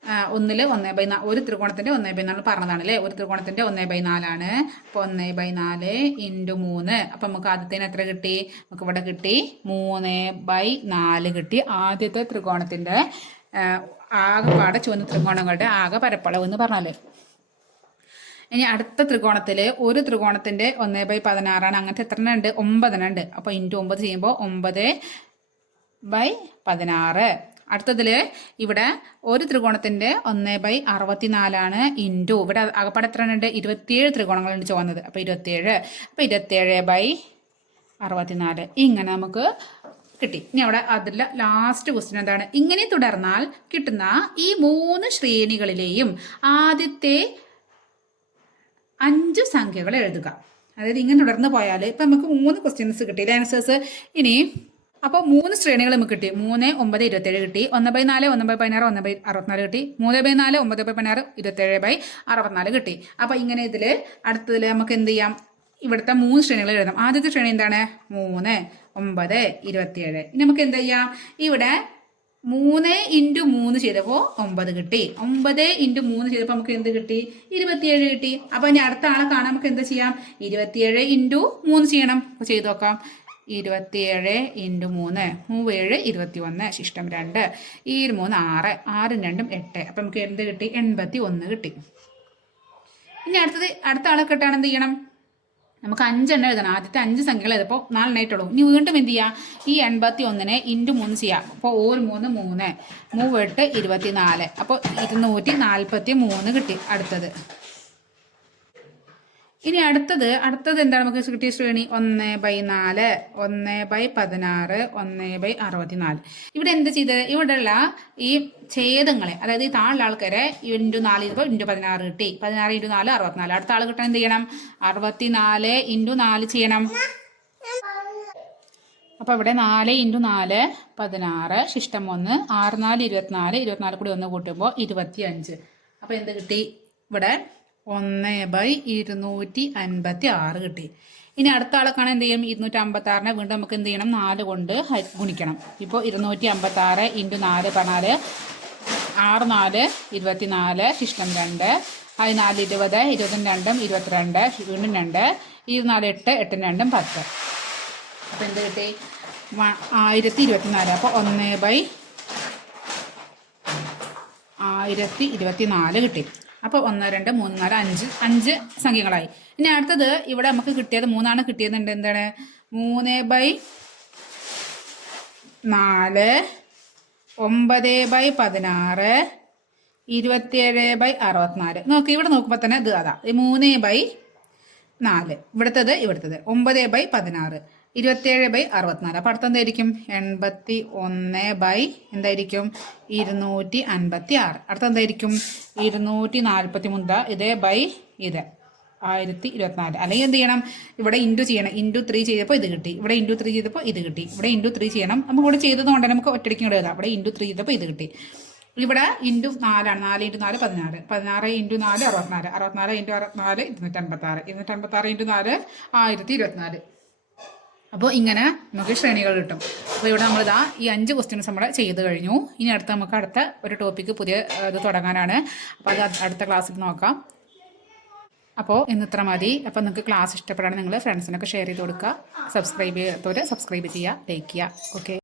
ആ, ഒന്നിൽ ഒന്നേ ബൈ നാ ഒരു ത്രികോണത്തിന്റെ ഒന്നേ ബൈ നാല് പറഞ്ഞതാണ് അല്ലേ ഒരു ത്രികോണത്തിന്റെ ഒന്നേ ബൈ നാലാണ്. അപ്പോൾ ഒന്നേ ബൈ നാല് ഇന്റു മൂന്ന്. അപ്പം നമുക്ക് ആദ്യത്തേന് എത്ര കിട്ടി? നമുക്ക് ഇവിടെ കിട്ടി മൂന്ന് ബൈ നാല് കിട്ടി. ആദ്യത്തെ ത്രികോണത്തിന്റെ ആ, ആകെപ്പാടെ ചുവന്ന ത്രികോണങ്ങളുടെ ആകെ പരപ്പളവ് എന്ന് പറഞ്ഞാൽ. ഇനി അടുത്ത ത്രികോണത്തിൽ ഒരു ത്രികോണത്തിന്റെ ഒന്നേ ബൈ പതിനാറാണ്. അങ്ങനത്തെ എത്ര എണ്ണം ഉണ്ട്? ഒമ്പതെണ്ണം ഉണ്ട്. അപ്പോൾ ഇന്റു ഒമ്പത് ചെയ്യുമ്പോൾ ഒമ്പത് ബൈ പതിനാറ്. അടുത്തതിൽ ഇവിടെ ഒരു ത്രികോണത്തിന്റെ ഒന്ന് ബൈ അറുപത്തിനാലാണ് ഇന്റു. ഇവിടെ അകപ്പാടെ എത്ര ഉണ്ട് ഇരുപത്തിയേഴ് ത്രികോണങ്ങളുണ്ട് ചുവന്നത് അപ്പോൾ ഇരുപത്തിയേഴ്. അപ്പോൾ ഇരുപത്തിയേഴ് ബൈ അറുപത്തിനാല്. ഇങ്ങനെ നമുക്ക് കിട്ടി. ഇനി അവിടെ അതിൽ ലാസ്റ്റ് ക്വസ്റ്റ്യൻ എന്താണ്? ഇങ്ങനെ തുടർന്നാൽ കിട്ടുന്ന ഈ മൂന്ന് ശ്രേണികളിലെയും ആദ്യത്തെ അഞ്ച് സംഖ്യകൾ എഴുതുക. അതായത് ഇങ്ങനെ തുടർന്ന് പോയാൽ ഇപ്പം നമുക്ക് മൂന്ന് ക്വസ്റ്റ്യൻസ് കിട്ടി. ആൻസേഴ്സ് ഇനി അപ്പോൾ മൂന്ന് ശ്രേണികൾ നമുക്ക് കിട്ടി. മൂന്ന് ഒമ്പത് ഇരുപത്തേഴ് കിട്ടി. ഒന്ന് ബൈ നാല് ഒന്ന് ബൈ പതിനാറ് ഒന്ന് ബൈ അറുപത്തിനാല് കിട്ടി. മൂന്ന് ബൈ നാല് ഒമ്പത് ബൈ പതിനാറ് ഇരുപത്തേഴ് ബൈ അറുപത്തിനാല് കിട്ടി. അപ്പോൾ ഇങ്ങനെ ഇതിൽ അടുത്തതിൽ നമുക്ക് എന്ത് ചെയ്യാം? ഇവിടുത്തെ മൂന്ന് ശ്രേണികൾ എഴുതാം ആദ്യത്തെ ശ്രേണി എന്താണ്? മൂന്ന് ഒമ്പത് ഇരുപത്തിയേഴ്. ഇനി നമുക്ക് എന്ത് ചെയ്യാം? ഇവിടെ മൂന്ന് ഇന്റു മൂന്ന് ചെയ്തപ്പോൾ ഒമ്പത് കിട്ടി. ഒമ്പത് ഇന്റു മൂന്ന് ചെയ്തപ്പോൾ നമുക്ക് എന്ത് കിട്ടി? ഇരുപത്തിയേഴ് കിട്ടി. അപ്പോൾ ഇനി അടുത്ത ആളെ കാണാൻ നമുക്ക് എന്താ ചെയ്യാം? ഇരുപത്തിയേഴ് ഇന്റു മൂന്ന് ചെയ്യണം. ചെയ്തു നോക്കാം. ഇരുപത്തിയേഴ് ഇന്റു മൂന്ന് മൂവേഴ് ഇരുപത്തി ഒന്ന് ശിഷ്ടം രണ്ട്. ഈ മൂന്ന് ആറ് ആറും രണ്ടും എട്ട്. അപ്പം നമുക്ക് എന്ത് കിട്ടി? എൺപത്തി ഒന്ന് കിട്ടി. ഇനി അടുത്തത് അടുത്ത ആളെ കിട്ടാൻ എന്ത് ചെയ്യണം? നമുക്ക് അഞ്ചെണ്ണം എഴുതണം. ആദ്യത്തെ അഞ്ച് സംഖ്യകൾ എഴുതപ്പോൾ നാലെണ്ണായിട്ടുള്ളൂ ഇനി വീണ്ടും എന്ത് ചെയ്യുക ഈ എൺപത്തി ഒന്നിനെ ഇന്റു മൂന്ന് ചെയ്യാം. അപ്പോൾ ഒരു മൂന്ന് മൂന്ന്. മൂവെട്ട് ഇരുപത്തി നാല് അപ്പോൾ ഇരുന്നൂറ്റി നാൽപ്പത്തി മൂന്ന് കിട്ടി അടുത്തത്. ഇനി അടുത്തത് അടുത്തത് എന്താണ് നമുക്ക് കിട്ടിയ ശ്രേണി? ഒന്ന് ബൈ നാല് ഒന്ന് ബൈ പതിനാറ് ഒന്ന് ബൈ അറുപത്തിനാല്. ഇവിടെ എന്ത് ചെയ്തത്? ഇവിടെയുള്ള ഈ ഛേദങ്ങളെ അതായത് ഈ താഴെ ആൾക്കാരെ ഇന്റു നാല് ഇരുപത് ഇന്റു പതിനാറ് കിട്ടി. പതിനാറ് ഇന്റു നാല് അറുപത്തിനാല്. അടുത്ത ആൾ കിട്ടാൻ എന്ത് ചെയ്യണം? അറുപത്തിനാല് ഇന്റു നാല് ചെയ്യണം. അപ്പോൾ ഇവിടെ നാല് ഇന്റു നാല് പതിനാറ് ശിഷ്ടം ഒന്ന് ആറ് നാല് ഇരുപത്തിനാല് ഇരുപത്തിനാല് കൂടി ഒന്ന് കൂട്ടുമ്പോൾ ഇരുപത്തി അഞ്ച് അപ്പോൾ എന്ത് കിട്ടി? ഇവിടെ ഒന്ന് ബൈ ഇരുന്നൂറ്റി അൻപത്തി ആറ് കിട്ടി. ഇനി അടുത്ത ആളെ എന്ത് ചെയ്യും? ഇരുന്നൂറ്റി അമ്പത്തി ആറിനെ വീണ്ടും നമുക്ക് എന്ത് ചെയ്യണം? നാല് കൊണ്ട് ഗുണിക്കണം. ഇപ്പോൾ ഇരുന്നൂറ്റി അമ്പത്തി ആറ് ഇന്റു നാല് പറഞ്ഞാൽ ആറ് നാല് ഇരുപത്തി നാല് ശിഷ്ടം രണ്ട് അതിനാല് ഇരുപത് ഇരുപതും രണ്ടും ഇരുപത്തിരണ്ട് വീണ്ടും രണ്ട് ഇരുന്നാൽ എട്ട് എട്ടും രണ്ടും പത്ത്. അപ്പം എന്ത് കിട്ടി? ആയിരത്തി ഇരുപത്തിനാല്. അപ്പോൾ ഒന്ന് ബൈ ആയിരത്തി ഇരുപത്തിനാല് കിട്ടി. അപ്പോൾ ഒന്ന് രണ്ട് മൂന്ന് നാല് അഞ്ച്. അഞ്ച് സംഖ്യകളായി. ഇനി അടുത്തത് ഇവിടെ നമുക്ക് കിട്ടിയത് മൂന്നാണ്. കിട്ടിയതുണ്ട് എന്താണ്? മൂന്ന് ബൈ നാല് ഒമ്പത് ബൈ പതിനാറ് ഇരുപത്തിയേഴ് ബൈ അറുപത്തിനാല്. നോക്ക് ഇവിടെ നോക്കുമ്പോൾ തന്നെ ഇത് അതാ. മൂന്ന് ബൈ നാല്. ഇവിടുത്തത് ഇവിടുത്തത്. ഒമ്പത് ബൈ പതിനാറ്. ഇരുപത്തിയേഴ് ബൈ അറുപത്തിനാല്. അപ്പോൾ അടുത്ത എന്തായിരിക്കും? എൺപത്തി ഒന്ന് ബൈ എന്തായിരിക്കും? ഇരുന്നൂറ്റി അൻപത്തി ആറ് അടുത്ത എന്തായിരിക്കും? ഇരുന്നൂറ്റി നാൽപ്പത്തി മൂന്ന് ഇതേ ബൈ ഇത്. ആയിരത്തി ഇരുപത്തിനാല് അല്ലെങ്കിൽ എന്ത് ചെയ്യണം? ഇവിടെ ഇന്റു ചെയ്യണം. ഇന്റു ത്രീ ചെയ്തപ്പോൾ ഇത് കിട്ടി. ഇവിടെ ഇന്റു ത്രീ ചെയ്തപ്പോൾ ഇത് കിട്ടി. ഇവിടെ ഇന്റു ത്രീ ചെയ്യണം. നമുക്ക് ഇവിടെ ചെയ്തതുകൊണ്ട് നമുക്ക് ഒറ്റയ്ക്ക് ഇങ്ങോട്ട് എഴുതാം. ഇവിടെ ഇന്റു ത്രീ ചെയ്തപ്പോൾ ഇത് കിട്ടി. ഇവിടെ ഇന്റു നാലാണ്. നാല് ഇന്റു നാല് പതിനാറ് പതിനാറ് ഇന്റു നാല് അറുപത്തിനാല്. അറുപത്തിനാല് ഇന്റു അറുപത്തിനാല് ഇരുന്നൂറ്റി അൻപത്താറ് ഇരുന്നൂറ്റി അൻപത്താറ് ഇന്റു നാല് ആയിരത്തി ഇരുപത്തിനാല് അപ്പോൾ ഇങ്ങനെ നമുക്ക് ശ്രേണികൾ കിട്ടും. അപ്പോൾ ഇവിടെ നമ്മളിതാ ഈ അഞ്ച് ക്വസ്റ്റ്യൻസ് നമ്മൾ ചെയ്ത് കഴിഞ്ഞു. ഇനി അടുത്ത നമുക്ക് അടുത്ത ഒരു ടോപ്പിക്ക് പുതിയ ഇത് തുടങ്ങാനാണ്. അപ്പോൾ അത് അടുത്ത ക്ലാസ്സിൽ നോക്കാം. അപ്പോൾ ഇന്ന് ഇത്ര മതി. അപ്പോൾ നിങ്ങൾക്ക് ക്ലാസ് ഇഷ്ടപ്പെടാണെങ്കിൽ നിങ്ങൾ ഫ്രണ്ട്സിനൊക്കെ ഷെയർ ചെയ്ത് കൊടുക്കുക. സബ്സ്ക്രൈബ് ചെയ്യാത്തവർ സബ്സ്ക്രൈബ് ചെയ്യുക ലൈക്ക് ചെയ്യുക. ഓക്കെ